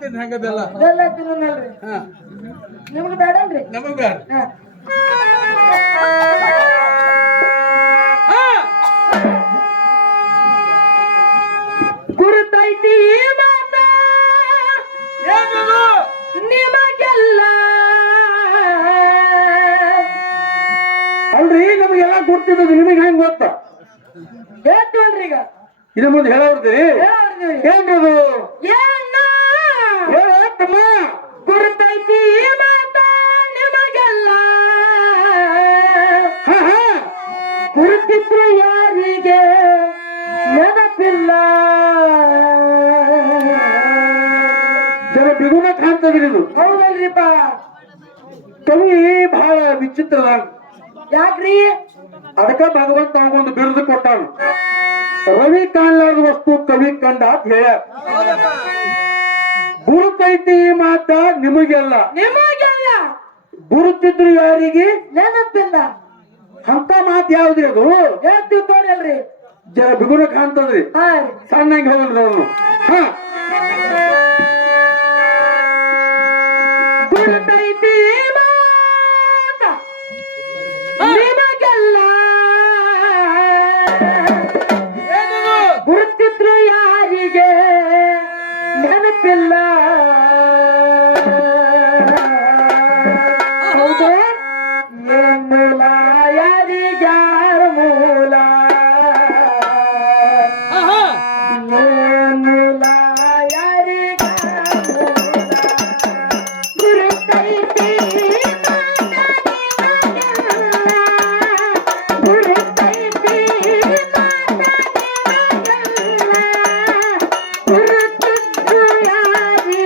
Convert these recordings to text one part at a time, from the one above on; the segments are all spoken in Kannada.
ತಿನ್ ಹಂಗದೆಲ್ಲ ಬೆಲ್ಲ ತಿನ್ನಲ್ರಿ ನಿಮ್ಗೆ ಬೇಡನ್ರಿ ನಮಗ್ ಬೇಡ ಗುರುತೈತಿ ಮಾತ ನಿಮಗೆಲ್ಲ ಅಲ್ರಿ ನಮಗೆಲ್ಲ ಗೊತ್ತಿದ್ದು ನಿಮಗೆ ಹೆಂಗ್ ಗೊತ್ತ ಹೇಳ್ತೀವಲ್ರಿ ಈಗ ಇನ್ನು ಮುಂದೆ ಹೇಳವ್ರಿ ಏನ್ರದು ಹೇಳಮ್ಮ ಗುರುತೈತಿ ಮಾತ ನಿಮಗೆಲ್ಲ ಗುರುತಿದ್ರು ಯಾರಿಗೆ ನೆನಪಿಲ್ಲ ಜನ ಬಿಗುನ ಕಾಣ್ತದ್ರಿ ಇದು ಹೌದಲ್ರಿಪ್ಪ ಕವಿ ಬಹಳ ವಿಚಿತ್ರ ಯಾಕ್ರಿ ಅದಕ್ಕ ಭಗವಂತ ಅವಗೊಂದು ಬಿರುದು ಕೊಟ್ಟಾನು ರವಿ ಕಾಣ್ಲಾರ್ದ ವಸ್ತು ಕವಿ ಕಂಡ ಅಂತ ಹೇಳ ಗುರುತೈತಿ ಮಾತ ನಿಮಗೆಲ್ಲ ನಿಮಗೆಲ್ಲ ಗುರುತಿದ್ರು ಯಾರಿಗೆ ನೆನಪಿಲ್ಲ ಅಂತ ಮಾತು ಯಾವ್ದ್ರಿ ಅದು ಹೇಳ್ತೀವಿ ತೋರಲ್ರಿ ಜನ ಬಿಗುನ ಕಾಣ್ತದ್ರಿ ಹಾ ರೀ ಸಣ್ಣಂಗೆ ಹೋಗಲ್ರಿ ಅವನು ಹಾ ಗುರುತೈತಿ ಮಾತ ನಿಮಗೆಲ್ಲ ಗುರುತಿದ್ರು ಯಾರಿಗೆ ನೆನಪಿಲ್ಲ ಹೌದು ಮೂಲ ಯಾರಿಗ್ಯಾರ ಮೂಲ ಮೂಲ ಯಾರಿಗ್ಯಾರ ಗುರುತೈತಿ ಗುರುತೈತಿ ಗುರುತಿದ್ರು ಯಾರಿಗೆ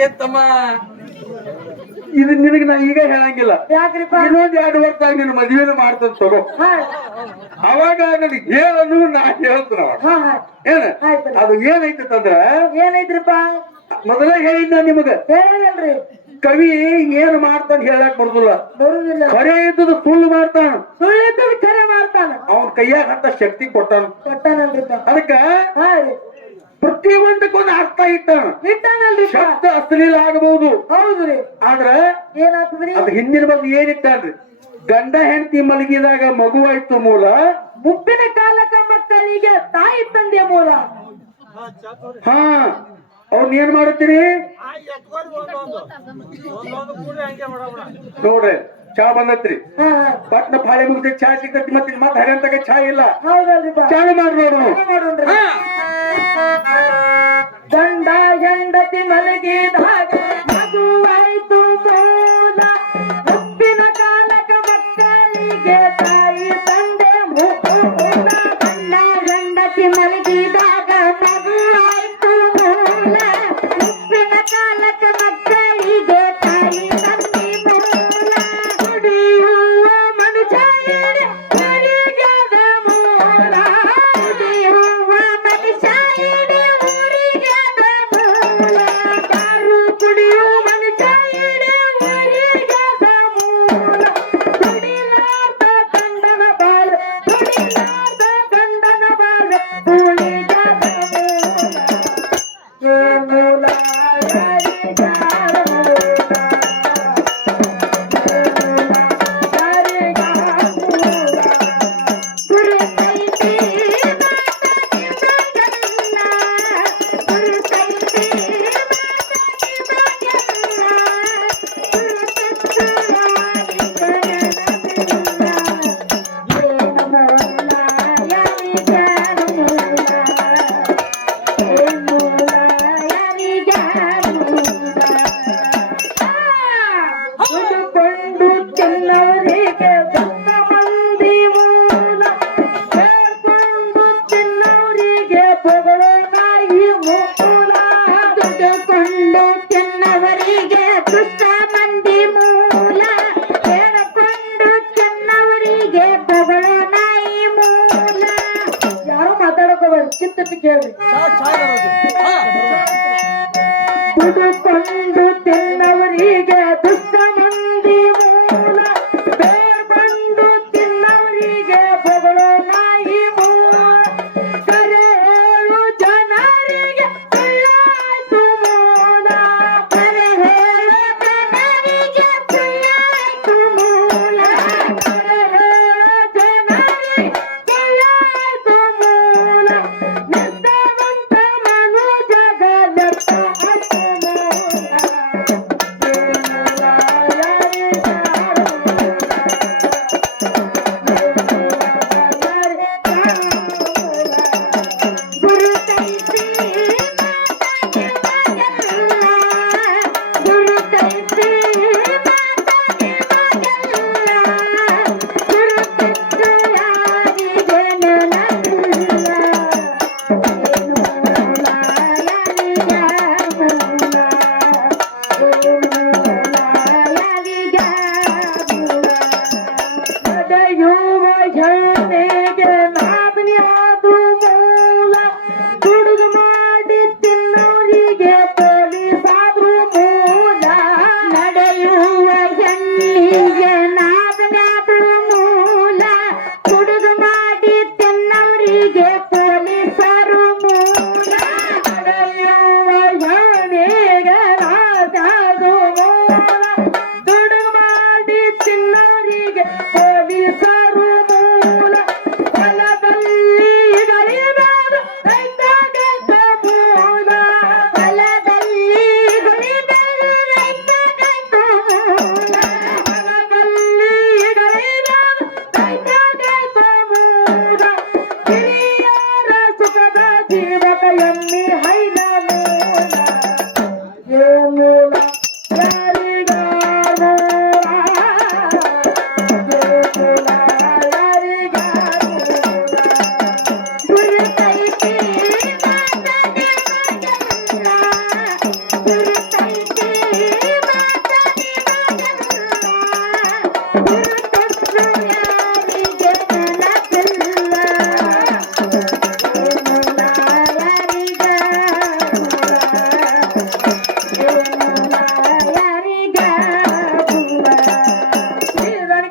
ಏ ತಮ್ಮ ಇದು ನಿನಗೆ ನಾ ಈಗ ಹೇಳಂಗಿಲ್ಲ. ಯಾಕ್ರಿಪ್ಪ? ಇನ್ನೊಂದ್ 2 ವರ್ಷ ಆಗಿ ನಿನ್ನ ಮದುವೆನ ಮಾಡ್ತಾನೆ ಚಲೋ. ಹಾ ಅವಾಗ ನನಗೆ ಹೇಳನು ನಾ ಹೇಳ್ತಾನ. ಹಾ ಹಾ ಏನ ಆಯ್ತು. ಅದು ಏನೈತಂದ್ರ ಏನೈತ್ರಿಪ್ಪ? ಮೊದಲೇ ಹೇಳಿದ್ನ ನಿಮಗ, ಹೇಳಲ್ರಿ. ಕವಿ ಏನ್ ಮಾಡ್ತಾನ ಹೇಳಕ್ ಬರುದಿಲ್ಲ. ಬರುದಿಲ್ಲ. ಖರೆ ಇದ್ದದು ಸುಳ್ಳು ಮಾಡ್ತಾನ, ಸುಳ್ಳಿದ್ದದ್ ಖರೆ ಮಾಡ್ತಾನ. ಅವನ್ ಕೈಯಾಗ ಅಂತ ಶಕ್ತಿ ಕೊಟ್ಟಾನ. ಕೊಟ್ಟಾನಲ್ರಿಪ್ಪ. ಅದಕ್ಕ ಹಾ ರೀ ಪ್ರತಿಯೊಂದಕ್ಕೊಂದು ಅರ್ಥ ಇಟ್ಟಾನ. ಇಟ್ಟಾನಲ್ರಿಪ್ಪ. ಶಬ್ದ ಅಶ್ಲೀಲ ಆಗಬಹುದು, ಹೌದ್ರಿ. ಆದ್ರ ಏನಾಗ್ತದ್ರಿ? ಅದ್ ಹಿಂದಿನ ಬಗ್ಗೆ ಏನಿಟ್ಟಾನ್ರಿ, ಗಂಡ ಹೆಂಡತಿ ಮಲಗಿದಾಗ ಮಗುವಾಯ್ತು ಮೂಲ, ಮುಪ್ಪಿನ ಕಾಲಕ ಮಕ್ಕಳಿಗೆ ತಾಯಿ ತಂದೆಯ ಮೂಲ. ಹಾ ಅವ್ನ ಏನ್ ಮಾಡುತ್ತೀರಿ ನೋಡ್ರಿ. ಚಾ ಬಂದತ್ರಿ, ಹಾ ಹಾ ಪಟ್ನ ಪಾಳೆ ಮುಗಿದ ಚಾ ಸಿಗ್ತತಿ, ಮತ್ತೆ ಮತ್ ಹರಿಯಂತಾಗ ಚಾ ಇಲ್ಲ. ಹೌದಲ್ರಿಪ್ಪ. ಚಾಲು ಮಾಡಿ ನೋಡು. ನೋಡ್ರಿ. ಗಂಡ ಹೆಂಡತಿ ಮಲಗಿದಾಗ ಮಗುವಾಯ್ತು ಮೂಲ, ಮುಪ್ಪಿನ ಕಾಲಕ ಮಕ್ಕಳಿಗೆ ತಾಯಿ ತಂದೆ ಮೂಲ. ಗಂಡ ಹೆಂಡತಿ ಮಲಗಿದಾಗ ಮಗುವಾಯ್ತು ಮೂಲ, ಮುಪ್ಪಿನ ಕಾಲಕ ಮಕ್ಕಳಿಗೆ ತಾಯಿ ತಂದೆ ಮೂಲ. ಕುಡಿಯುವ ಮನುಷ್ಯ ಊರಿಗದ ಮೂಲ, ಕುಡಿಯುವ ಮನುಷ್ಯ ಊರಿಗದ ಮೂಲ. ದಾರು ಕುಡಿಯುವ ಮನುಷ್ಯ ಊರಿಗದ ಮೂಲ. ಕುಡಿಲಾರ್ದ ಗಂಡನ ಬಾಳ, ಕುಡಿಲಾರ್ದ ಗಂಡನ ಬಾಳ ಉಳಿಗದ ಮೂಲ. ಏ ಮೂಲ ಯಾರಿಗಾರ ಮೂಲ, ಏ ಮೂಲ ಯಾರಿಗಾರ ಮೂಲ. ಗುರುತೈತಿ ಮಾತನಿಮಗಲ್ಲ, ಗುರುತೈತಿ ಮಾತನಿಮಗಲ್ಲ, ಗುರುತುತ್ತುವಾರಿಗಲ್ಲ. ಏನು ಮೂಲ ಯಾರಿಗಾರ ಮೂಲ, ಏ ಮೂಲ ಯಾರಿಗಾರ ಮೂಲ. ಹುಡುಕೊಂಡು ತಿನ್ನವರಿಗೆ ದೊಡ್ಡ ಮಂದಿ ಮೂಲ, ಬೇಡ್ಕೊಂಡು ತಿನ್ನವರಿಗೆ ಬೊಗಳು ನಾಯಿ ಮೂಲ. ದುಡ್ಡುಕೊಂಡು ತಿನ್ನವರಿಗೆ ದುಷ್ಟ ಮಂದಿ ಮೂಲ, ಬೇಡ್ಕೊಂಡು ತಿನ್ನವರಿಗೆ ಬೊಗಳು ನಾಯಿ ಮೂಲ. ಯಾರೋ ಮಾತಾಡಕೋಬೇಡ, ಚಿತ್ತಕ್ಕೆ ಕೇಳ್ರಿ. ದುಡುಕೊಂಡು ತಿನ್ನವರಿಗೆ ದುಷ್ಟ ಮಂದಿ ಮೂಲ, ಬೇಡ್ಕೊಂಡು ತಿನ್ನವರಿಗೆ ಬೊಗಳು ನಾಯಿ ಮೂಲ. ಕರೆ ಹೇಳು ಜನರಿಗೆ ಸುಳ್ಳಾಯ್ತು ಮೂಲ, ಕರೆ ಹೇಳು ಜನರಿಗೆ ಸುಳ್ಳಾಯ್ತು ಮೂಲ, ಕರೆ ಹೇಳು ಜನರಿಗೆ ಸುಳ್ಳಾಯ್ತು ಮೂಲ. ನಿಷ್ಠಾವಂತ ಮನುಜಗ ಲೆಕ್ಕ ಆಯ್ತು ಮೂಲ.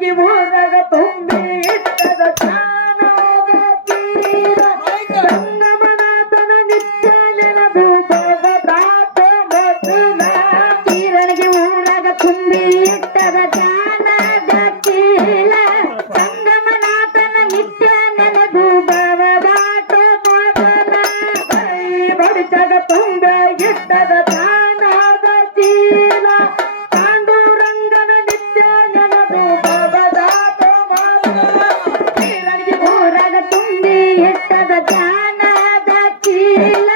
ಕೀರಣಿಗೆ ಊರಾಗ ತುಂಬಿ ಇಟ್ಟದ ಜ್ಞಾನದ ತೀರ ಸಂಗಮನಾಥನ ನಿತ್ಯ ನೆನಪು ಭವದಾತ ಮೊದಲ ಕೀರಣಿಗೆ ಊರಾಗ ತುಂಬಿ ಇಟ್ಟದ ಜ್ಞಾನದ ತೀರ ಸಂಗಮನಾಥನ ನಿತ್ಯ ನೆನಪು ಭವದಾತ ಮೊದಲ ಕೈ ಬಡಿಚಗ ತುಂಬ ಇಟ್ಟದ ಜ್ಞಾನದ ತೀರ ಪಾಂಡುರಂಗನ ನಿತ್ಯ ನೆನಪು ಭವದಾತ ಮೊದಲ ಕೀರಣಿಗೆ ಊರಾಗ ತುಂಬಿ ಇಟ್ಟದ ಜ್ಞಾನದ ಚೀಲ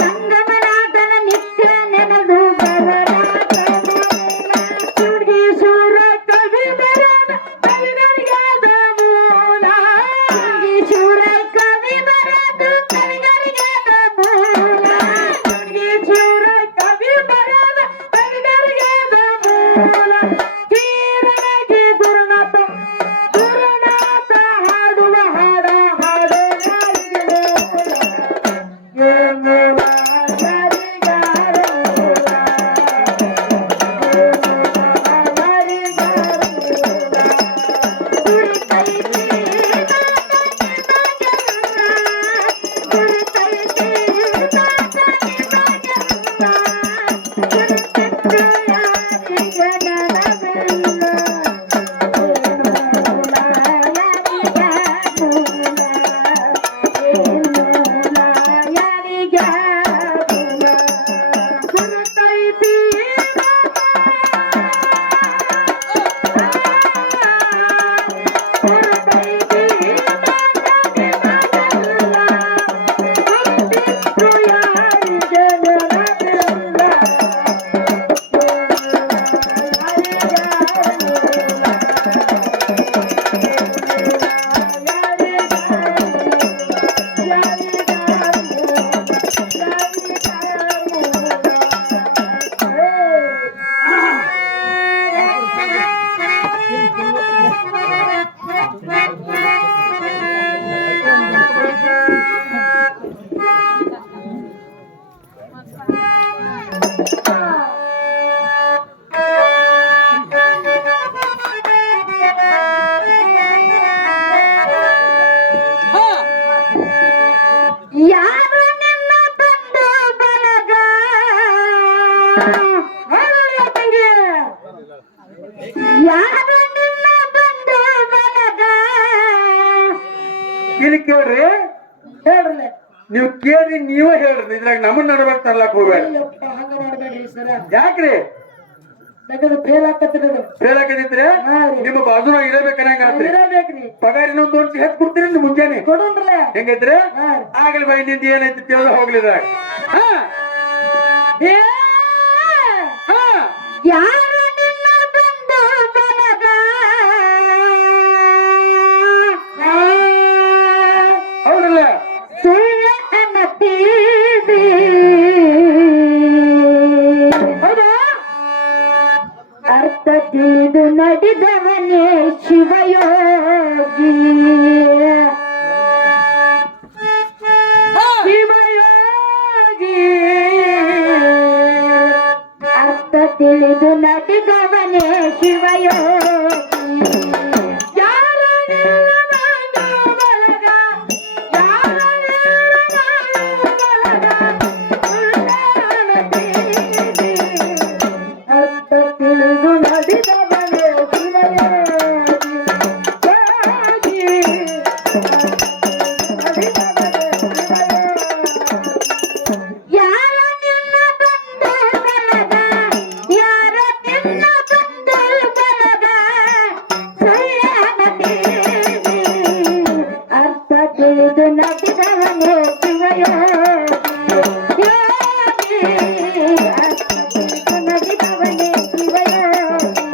ಸಂಗಮನಾಥನ ನಿತ್ಯ ನೆನದು ಭವದಾತ ಮೊದಲ ಹುಡುಗಿ ಶೂರ ಕವಿ ಬರನ ಕವಿಗಳಿಗಾದ ಮೂಲ ಹುಡುಗಿ ಶೂರ ಕವಿ ಬರದು ಕವಿಗಳಿಗಾದ ಮೂಲ ಹುಡುಗಿ ಶೂರ ಕವಿ ಬರನ ಕವಿಗಳಿಗಾದ ಮೂಲ ಕೀರಣಿಗೆ ಗುರುನಾಥ ಗುರುನಾಥ ಹಾಡುವ ಹಾಡ ಹಾಡು ಯಾರಿಗೆ ಮೂಲ ಯಾರಿಗಾರ ಮೂಲ ಯಾರು ನಿನ್ನ ಬಂಧು ಬಳಗ ಹರಳೆಯ ತಂಗಿ ಯಾರು ನಿನ್ನ ಬಂಧು ಬಳಗ ಇಲ್ಲಿ ಕೇಳ್ರಿ ಹೇಳ್ರಲ್ಲ ನೀವು ಕೇಳ್ರಿ ನೀವೇ ಹೇಳ್ರಿ ಇದ್ರಾಗ ನಮ್ಮನ್ನ ನಡ್ಬೇಕು ತರ್ಲಕ್ ಹೋಗ್ಬೇಡ ಹಂಗ ಮಾಡ್ಬೇಡ್ರಿ ಸರ ಯಾಕ್ರಿ ತೆಗೆದು ಫೇಲ್ ಹಾಕತ್ತಿರ ಹೇಳಕದಿದ್ರೆ ನಿಮ್ಮ ಬಾಜುನಾಗ ಇರಬೇಕನ್ನಂಗ ಆತ್ರಿ ಇರಬೇಕ್ರಿ ಪಗಾರ ಇನ್ನೊಂದು ವರ್ಷ ಹೆಚ್ಚು ಕೊಡ್ತೀರಿ ನೀವು ಮುಂಜಾನೆ ಕೊಡುನ್ರಲ್ಲ ಹೆಂಗೈತ್ರಿ ಆಗಲಿ ಬೈ ನಿಂದ ಏನೈತಿ ತಿಳಿದ ಹೋಗ್ಲಿದ ಹಾ ಏ ಹಾ ಯಾರು ನಿನ್ನ ಬಂಧು ಬಳಗ ಹೌದಲ್ಲ ಸುಳ್ಳ ಅನ್ನತೀವಿ ಹೌದಾ ಅರ್ಥ ತಿಳಿದು ನಡೆದವನೇ ಶಿವಯೋಗಿ ಶಿವಯೋಗಿ ಅರ್ಥ ತಿಳಿದು ನಡೆದವನೇ ಶಿವಯೋಗಿ ಯಾರು ನಿನ್ನ ಬಂಧು ಬಳಗ ಯಾರು ನಿನ್ನ ಬಂಧು ಬಳಗ ಅರ್ಥ ತಿಳಿದು ನಡೆದವನೇ ಶಿವಯೋಗಿ ಯಾರ ನಿನ್ನ ಬಂಧು ಬಳಗ ಯಾರ ನಿನ್ನ ಬಂಧು ಬಳಗ ಸುಳ್ಳನದೇವಿ ಅರ್ಥ ತಿಳಿದು ನಡೆದವನೇ ಶಿವಯೋಗಿ ಯೋಗಿ ಅರ್ಥ ತಿಳಿದು ನಡೆದವನೇ ಶಿವಯೋಗಿ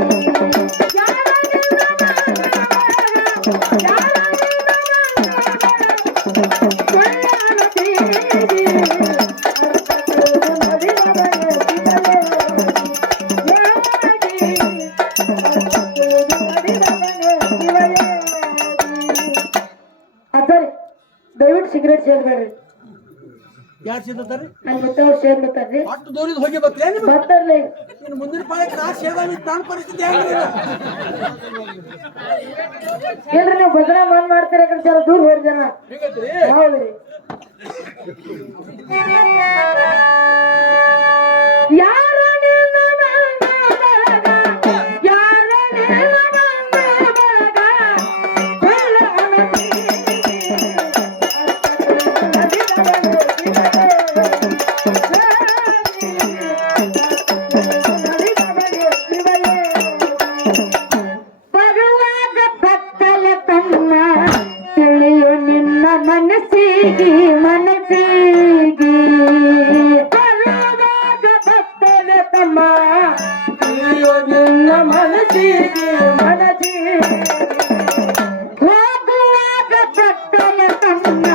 ಯಾರ ನಿನ್ನ ಅದ್ರಿ ದಯವಿಟ್ಟು ಸಿಗರೇಟ್ ಸೇರ್ಬೇಡ್ರಿ ಯಾರು ಸಿದ್ಧತಾರೆ ನನ್ ಗೊತ್ತವ್ರು ಸೇರ್ಬೇಕ್ರಿ ಅಷ್ಟು ದೂರದ ಹೋಗಿ ಬರ್ತೇನೆ ಬರ್ತಾರ್ಲಿ ಇನ್ನು ಮುಂದಿನ ಪಾಯಕ್ಕೆ ನಾ ಸೇವಾವಿ ತಾನ್ ಪರಿಸ್ಥಿತಿ ಹೆಂಗಿದೆ ಏನ್ರಿ ನೀವು ಭಜನೆ ಬಂದ್ ಮಾಡ್ತೀರ ಜರ ದೂರ ಹೋರಿ ಜನ ಹೇಗೈತ್ರಿ ಹೌದ್ರಿ ಯಾರ ನಿನ್ನ ಬಂದ ಬಳಗ, ಯಾರ ನಿನ್ನ ಬಂದ ಬಳಗ, ಕೊಲ್ಲ ಅಣತಿ. ಬರುವಾಗ ಬತ್ತಲ ತಮ್ಮ ತಿಳಿಯು ನಿನ್ನ ಮನಸ್ಸಿಗೆ ಮನಸ್ಸಿಗೆ ಬರುವಾಗ ಬತ್ತಲ ತಮ್ಮ ತಿಳಿಯು ನಿನ್ನ ಮನಸ್ಸಿಗೆ ಮನಸ್ಸಿಗೆ ಹೋಗುವಾಗ ಬತ್ತಲ ತಮ್ಮ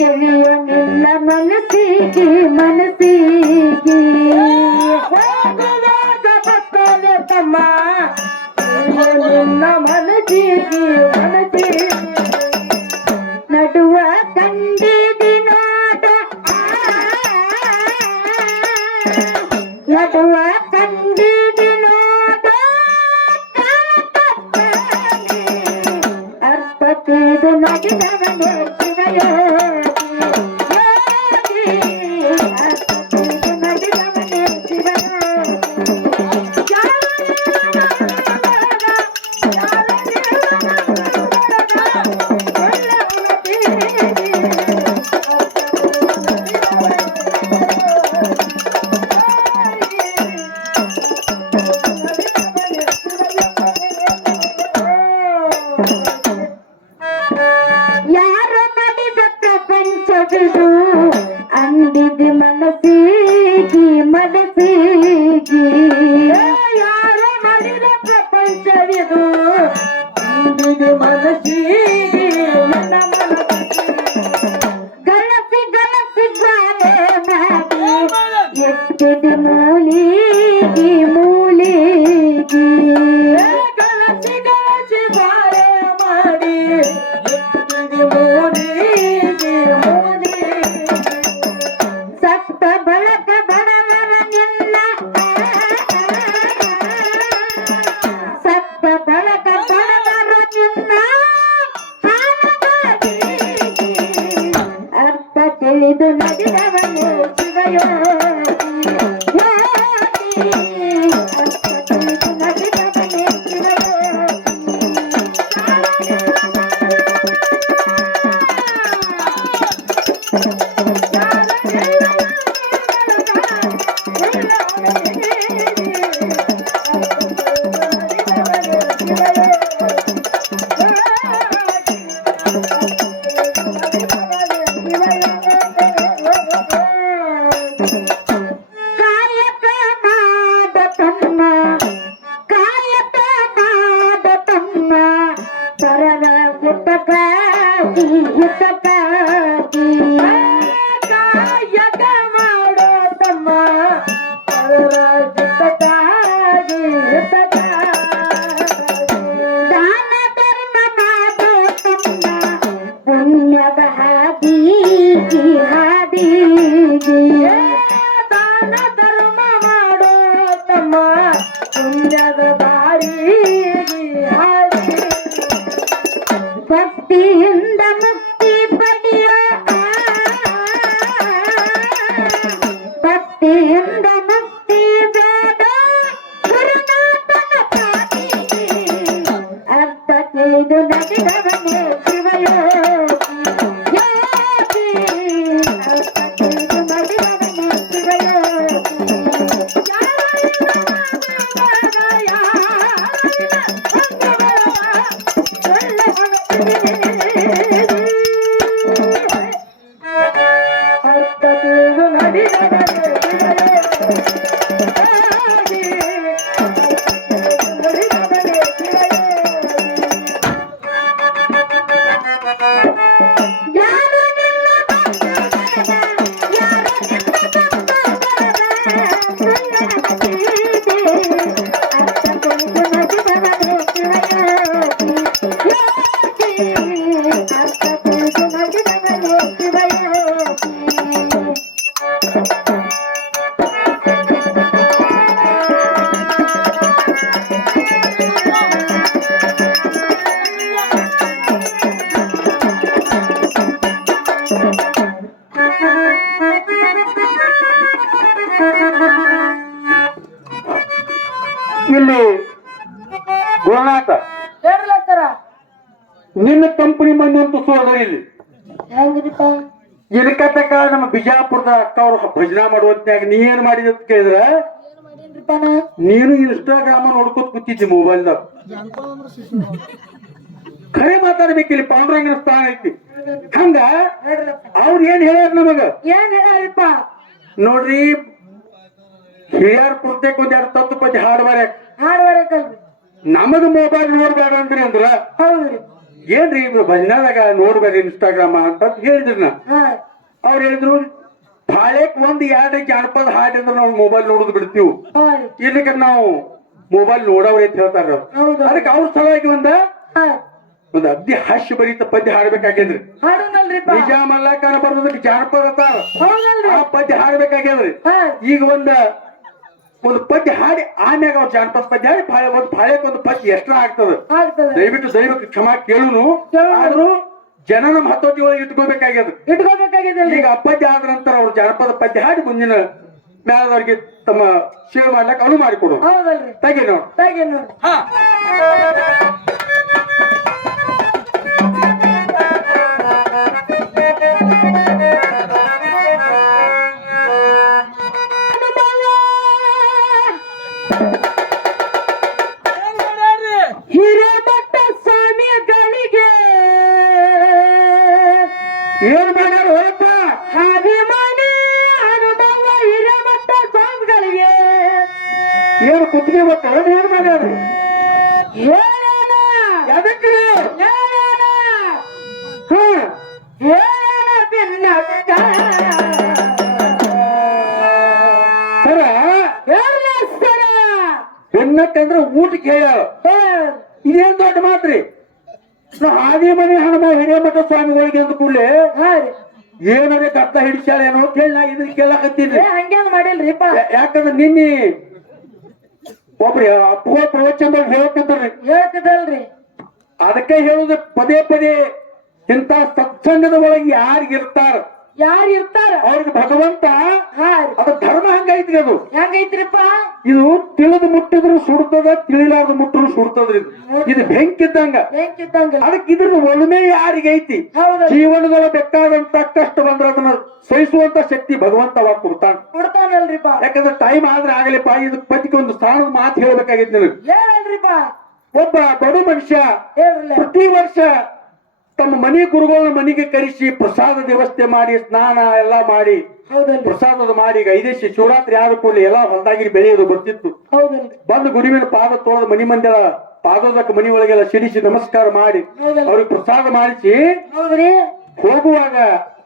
ತಿಳಿಯು ನಿನ್ನ ಮನಸ್ಸಿಗೆ ಮನಸ್ಸಿಗೆ ಹೋಗುವಾಗ ಬತ್ತಲ ತಮ್ಮ ನಿನ್ನ ಮನಸ್ಸಿಗೆ ಮನಸ್ಸಿಗೆ ನಡುವ ಕಂಡಿದಿ ನೋಟ ನಡುವ ಕಂಡಿದಿ ನೋಟ ಅರ್ಥ ತಿಳಿದು ನಗಿದವನೇ ಶಿವಯೋಗಿ ಅರ್ಥ ತಿಳಿದು ನಗಿದವನೇ ಯಾರ ಮಾಡಿದ ಪ್ರಪಂಚವಿದು ಅಂದಿದ ಮನಸ್ಸಿಗೆ ಮನಸ್ಸಿಗೆ ಯಾರ ಮಾಡಿದ ಪ್ರಪಂಚವಿದು ಅಂದಿದ ಮನಸ್ಸಿಗೆ ಮನ ಗಣಸಿ ಗಣಸಿ ಬಾಳೆ ಮಾಡಿ ಎಷ್ಟಿದ ಮೂಲಿಗೆ ಮೂಲಿಗೆ ಗಣಸಿ ಗಣಸಿ ಬಾಳೆ ಮಾಡಿ ಸತ್ತ ಬಳಕ ಬಡವರನ್ನೆಲ್ಲ ಸತ್ತ ಬಳಕ ಬಡವರನ್ನೆಲ್ಲ ಅರ್ಥ ತಿಳಿದು ನಗಿದವನೇ ಶಿವಯೋಗಿ ಅರ್ಥ ತಿಳಿದು ನಗಿದವನೇ ಶಿವಯೋಗಿ ಕಾಯಕ ಮಾಡ ತಮ್ಮ ಕಾಯಕ ಮಾಡ ತಮ್ಮ ಪರರ ಹಿತಕ್ಕಾಗಿ ಹಿತಕ್ಕಾಗಿ ಕಾಯಕ ಮಾಡೋ ತಮ್ಮ ಪರರ ಹಿತಕ್ಕಾಗಿ ಹಿತಕ್ಕಾಗಿ ದಾನ ಧರ್ಮ ಮಾಡೋ ತಮ್ಮ ಪುಣ್ಯದ ಹಾದಿಗೆ ಹಾದಿಗೆ ದಾನ ಧರ್ಮ ಮಾಡೋ ತಮ್ಮ ಪುಣ್ಯದ ದಾರಿಗೆ ಹಾದಿಗೆ ಭಕ್ತಿಯಿಂದ ಮುಕ್ತಿ ಪಡೆಯ ಭಕ್ತಿಯಿಂದ ಮುಕ್ತಿ ಬೇಡ ಗುರುನಾಥನ ಪಾದಿಗೆ ಅರ್ಥ ತಿಳಿದು ನಗಿದವನೇ ಶಿವಯೋಗಿ ಯೋಗಿ ಅರ್ಥ ತಿಳಿದು ನಗಿದವನೇ ಶಿವಯೋಗಿ ಅರ್ಥ ತಿಳಿದು ನಗಿದವನೇ ಶಿವಯೋಗಿ ನಿನ್ನ ಕಂಪನಿ ಮಂದಿ ಅಂತೂ ಸೋದ ಇಲ್ಲಿ ಹೆಂಗ್ರಿಪ್ಪ ಇಲ್ಕತಕ ನಮ್ಮ ಬಿಜಾಪುರದ ಅಕ್ಕ ಅವ್ರು ಭಜನಾ ಮಾಡುವಂತಾಗ ನೀ ಏನ್ ಮಾಡಿದ ಅಂತ ಕೇಳಿದ್ರ ಏನ್ ಮಾಡೇನ್ರಿಪ್ಪ ನಾ ನೀನು ಇನ್ಸ್ಟಾಗ್ರಾಮ್ ನೋಡ್ಕೊತ ಕೂತಿದ್ದಿ ಮೊಬೈಲ್ದಾಗ ಖರೆ ಮಾತಾಡ್ಬೇಕಿಲ್ಲಿ ಪಾಂಡುರಂಗನ ಸ್ಥಾನ ಐತಿ ಹಂಗ ಅವ್ರು ಏನ್ ಹೇಳ್ಯಾರ ನಮಗ ಏನ್ ಹೇಳ್ಯಾರಿಪ್ಪ ನೋಡ್ರಿ ಹಿರಿಯರ್ ಪುಸ್ತಕ ಒಂದ್ ಎರಡು ತತ್ತು ಪದ್ಯ ಹಾಡ್ಬಾರ ಹಾಡ್ಬಾರಕಲ್ರಿ ನಮಗ ಮೊಬೈಲ್ ನೋಡ್ಬೇಡ ಅಂದ್ರಿ ಅಂದ್ರ ಹೌದ್ರಿ ಏನ್ರಿ ಭಜನಾದಾಗ ನೋಡ್ಬೇಡ್ರಿ ಇನ್ಸ್ಟಾಗ್ರಾಮ್ ಅಂತ ಹೇಳಿದ್ರು ನಾ ಹಾ ಅವ್ರು ಹೇಳಿದ್ರು ಬಾಳೆಕ್ ಒಂದ್ ಎರಡು ಜಾನಪದ ಹಾಡಿದ್ರೆ ನಾವು ಮೊಬೈಲ್ ನೋಡುದು ಬಿಡ್ತೀವಿ ಹಾ ರೀ ಇರ್ಲಿಕ್ಕೆ ನಾವು ಮೊಬೈಲ್ ನೋಡವ್ರಿ ಅಂತ ಹೇಳ್ತಾರ ಹೌದು ಅದಕ್ಕೆ ಅವ್ರ ಸಲುವಾಗಿ ಹಾ ಒಂದ್ ಅಗ್ದಿ ಹಾಸ್ಯ ಭರಿತ ಪದ್ಯ ಹಾಡ್ಬೇಕಾಗ್ಯದ್ರಿ ಹಾಡೋನಲ್ರಿಪ್ಪ ನಿಜ ಮಲ್ಲಕ್ಕನ ಬರೋದಕ್ಕೆ ಜಾನಪದ ಅತ್ತಾರ ಹೌದಲ್ರಿ ಆ ಪದ್ಯ ಹಾಡ್ಬೇಕಾಗ್ಯದ್ರಿ ಹಾ ಈಗ ಒಂದು ಪದ್ಯ ಹಾಡಿ ಆಮ್ಯಾಗ ಅವ್ರ ಜಾನಪದ ಪದ್ಯ ಹಾಡಿ ಒಂದ್ ಬಾಳೆಕ್ ಒಂದು ಪದ್ಯ ಎಷ್ಟ್ರ ಆಗ್ತದ ಆಗ್ತದ ದಯವಿಟ್ಟು ಕ್ಷಮಾ ಕೇಳುನು ಕೇಳುನು. ಆದ್ರೂ ಜನ ನಮ್ಮ ಹತೋಟಿ ಒಳಗೆ ಇಟ್ಕೋಬೇಕಾಗ್ಯದ ಇಟ್ಕೋಬೇಕಾಗಿದೆ ಈಗ ಅಪ್ಪದ್ಯ ಆದ ನಂತರ ಅವ್ರ ಜಾನಪದ ಪದ್ಯ ಹಾಡಿ ಮುಂದಿನ ಮ್ಯಾಲದವ್ರಿಗೆ ತಮ್ಮ ಸೇವೆ ಮಾಡ್ಲಕ್ಕ ಅನು ಮಾಡಿಕೊಡು ಹೌದಲ್ರಿ ತೆಗಿ ನೋಡ್ ತೆಗಿ ನೋಡಿ ಏನ್ ಮಾಡ್ಯಾರ್ರಿ? ಹಿರೇಮಠ ಸ್ವಾಮಿಗಳಿಗೆ ಏನ್ ಮಾಡ್ಯಾರ ಹೋಯಪ್ಪ ಅಭಿಮಾನಿ ಅನುಭವ ಹಿರೇಮಠ ಸ್ವಾಮಿಗಳಿಗೆ ಏನ್ ಕುತ್ತಿಗೆ ಗೊತ್ತ ಏನ್ ಮಾಡ್ಯಾರ ಹೇಳೋಣ ಎದಕ್ರಿ ಹೇಳೋಣ ಹ್ಮ್ ಹೇಳೋಣ ಬಿನ್ನಕ್ಕ ಸರ ಹೇಳ ಸರ ಬೆನ್ನಕ್ಕಂದ್ರ ಊಟಕ್ಕೆ ಹೇಳ್ಯಾರ ಇದೇನ್ ದೊಡ್ಡ ಮಾತ್ರಿ ನಾವು ಹಾದಿ ಮನೆ ಹಣಮ ಹಿರೇಮಠ ಸ್ವಾಮಿಗಳಿಗೆ ಅಂದ ಕೂಡಲೇ ಹಾ ರೀ ಏನಾರ ಕತ್ತ ಹಿಡಿಸ್ಯಾಳೇನೋ ಕೇಳಿ ನಾ ಇದನ್ನ ಕೇಳಕತ್ತೀನಿ ಹಂಗೇನ್ ಮಾಡಿಲ್ರಿಪ್ಪ ಯಾಕಂದ್ರೆ ನಿನ್ನೆ ಒಬ್ರು ಅಪ್ಪಗಳ ಪ್ರವಚನದಾಗ ಹೇಳ್ತಿದ್ರಿ ಹೇಳ್ತಿದಲ್ರಿ ಅದಕ್ಕೆ ಹೇಳುದು ಪದೇ ಪದೇ ಇಂಥ ಸತ್ಸಂಗದ ಒಳಗೆ ಯಾರಿಗಿರ್ತಾರ ಯಾರು ಇರ್ತಾರ ಅವ್ರಿಗೆ ಭಗವಂತ ಹಾ ರೀ ಅದ ಧರ್ಮ ಹಂಗೈತ್ರಿ ಅದು ಹೆಂಗೈತ್ರಿಪ್ಪ ಇದು ತಿಳಿದು ಮುಟ್ಟಿದ್ರು ಸುಡ್ತದ ತಿಳಿಲಾರ್ದು ಮುಟ್ಟರು ಸುಡ್ತದ್ರಿ ಇದು ಬೆಂಕಿ ಇದ್ದಂಗ ಹೆಂಗಿದ್ದಂಗ ಅದಕ್ಕೆ ಇದ್ರ ಒಲಮೆ ಯಾರಿಗೈತಿ ಹೌದು ಜೀವನದೊಳಗೆ ಬೇಕಾದಂತ ಕಷ್ಟ ಬಂದ್ರೆ ಅದನ್ನ ಸಹಿಸುವಂತ ಶಕ್ತಿ ಭಗವಂತ ಅವಾಗ ಕೊಡ್ತಾನ ಕೊಡ್ತಾನಲ್ರಿಪ್ಪ ಯಾಕಂದ್ರೆ ಟೈಮ್ ಆದ್ರೆ ಆಗಲಿಪ್ಪ ಇದಕ್ ಪತಿಗೆ ಒಂದು ಸ್ಥಾನದ ಮಾತು ಹೇಳ್ಬೇಕಾಗಿತ್ತು ನನಗೆ ಹೇಳಲ್ರಿಪ್ಪ ಒಬ್ಬ ಬಡ ಮನುಷ್ಯ ಹೇಳ್ರಲ್ಲ ಪ್ರತಿ ವರ್ಷ ತಮ್ಮ ಮನೆ ಗುರುಗಳನ್ನ ಮನೆಗೆ ಕರೆಸಿ ಪ್ರಸಾದ ವ್ಯವಸ್ಥೆ ಮಾಡಿ ಸ್ನಾನ ಎಲ್ಲಾ ಮಾಡಿ ಹೌದಲ್ರಿ ಪ್ರಸಾದದ ಮಾಡಿ ಈಗ ಐದೇಶಿ ಶಿವರಾತ್ರಿ ಆದ ಕೂಡಲೇ ಎಲ್ಲಾ ಹೊಲದಾಗಿರಿ ಬೆಳೆಯೋದು ಬರ್ತಿತ್ತು ಹೌದಲ್ರಿ ಬಂದು ಗುರುವಿನ ಪಾದ ತೊಳೆದು ಮನಿ ಮಂದಿರ ಪಾದೋದಕ್ಕೆ ಮನಿ ಒಳಗೆಲ್ಲ ಸಿಡಿಸಿ ನಮಸ್ಕಾರ ಮಾಡಿ ಹೌದಲ್ರಿ ಅವ್ರಿಗೆ ಪ್ರಸಾದ ಮಾಡಿಸಿ ಹೌದ್ರಿ ಹೋಗುವಾಗ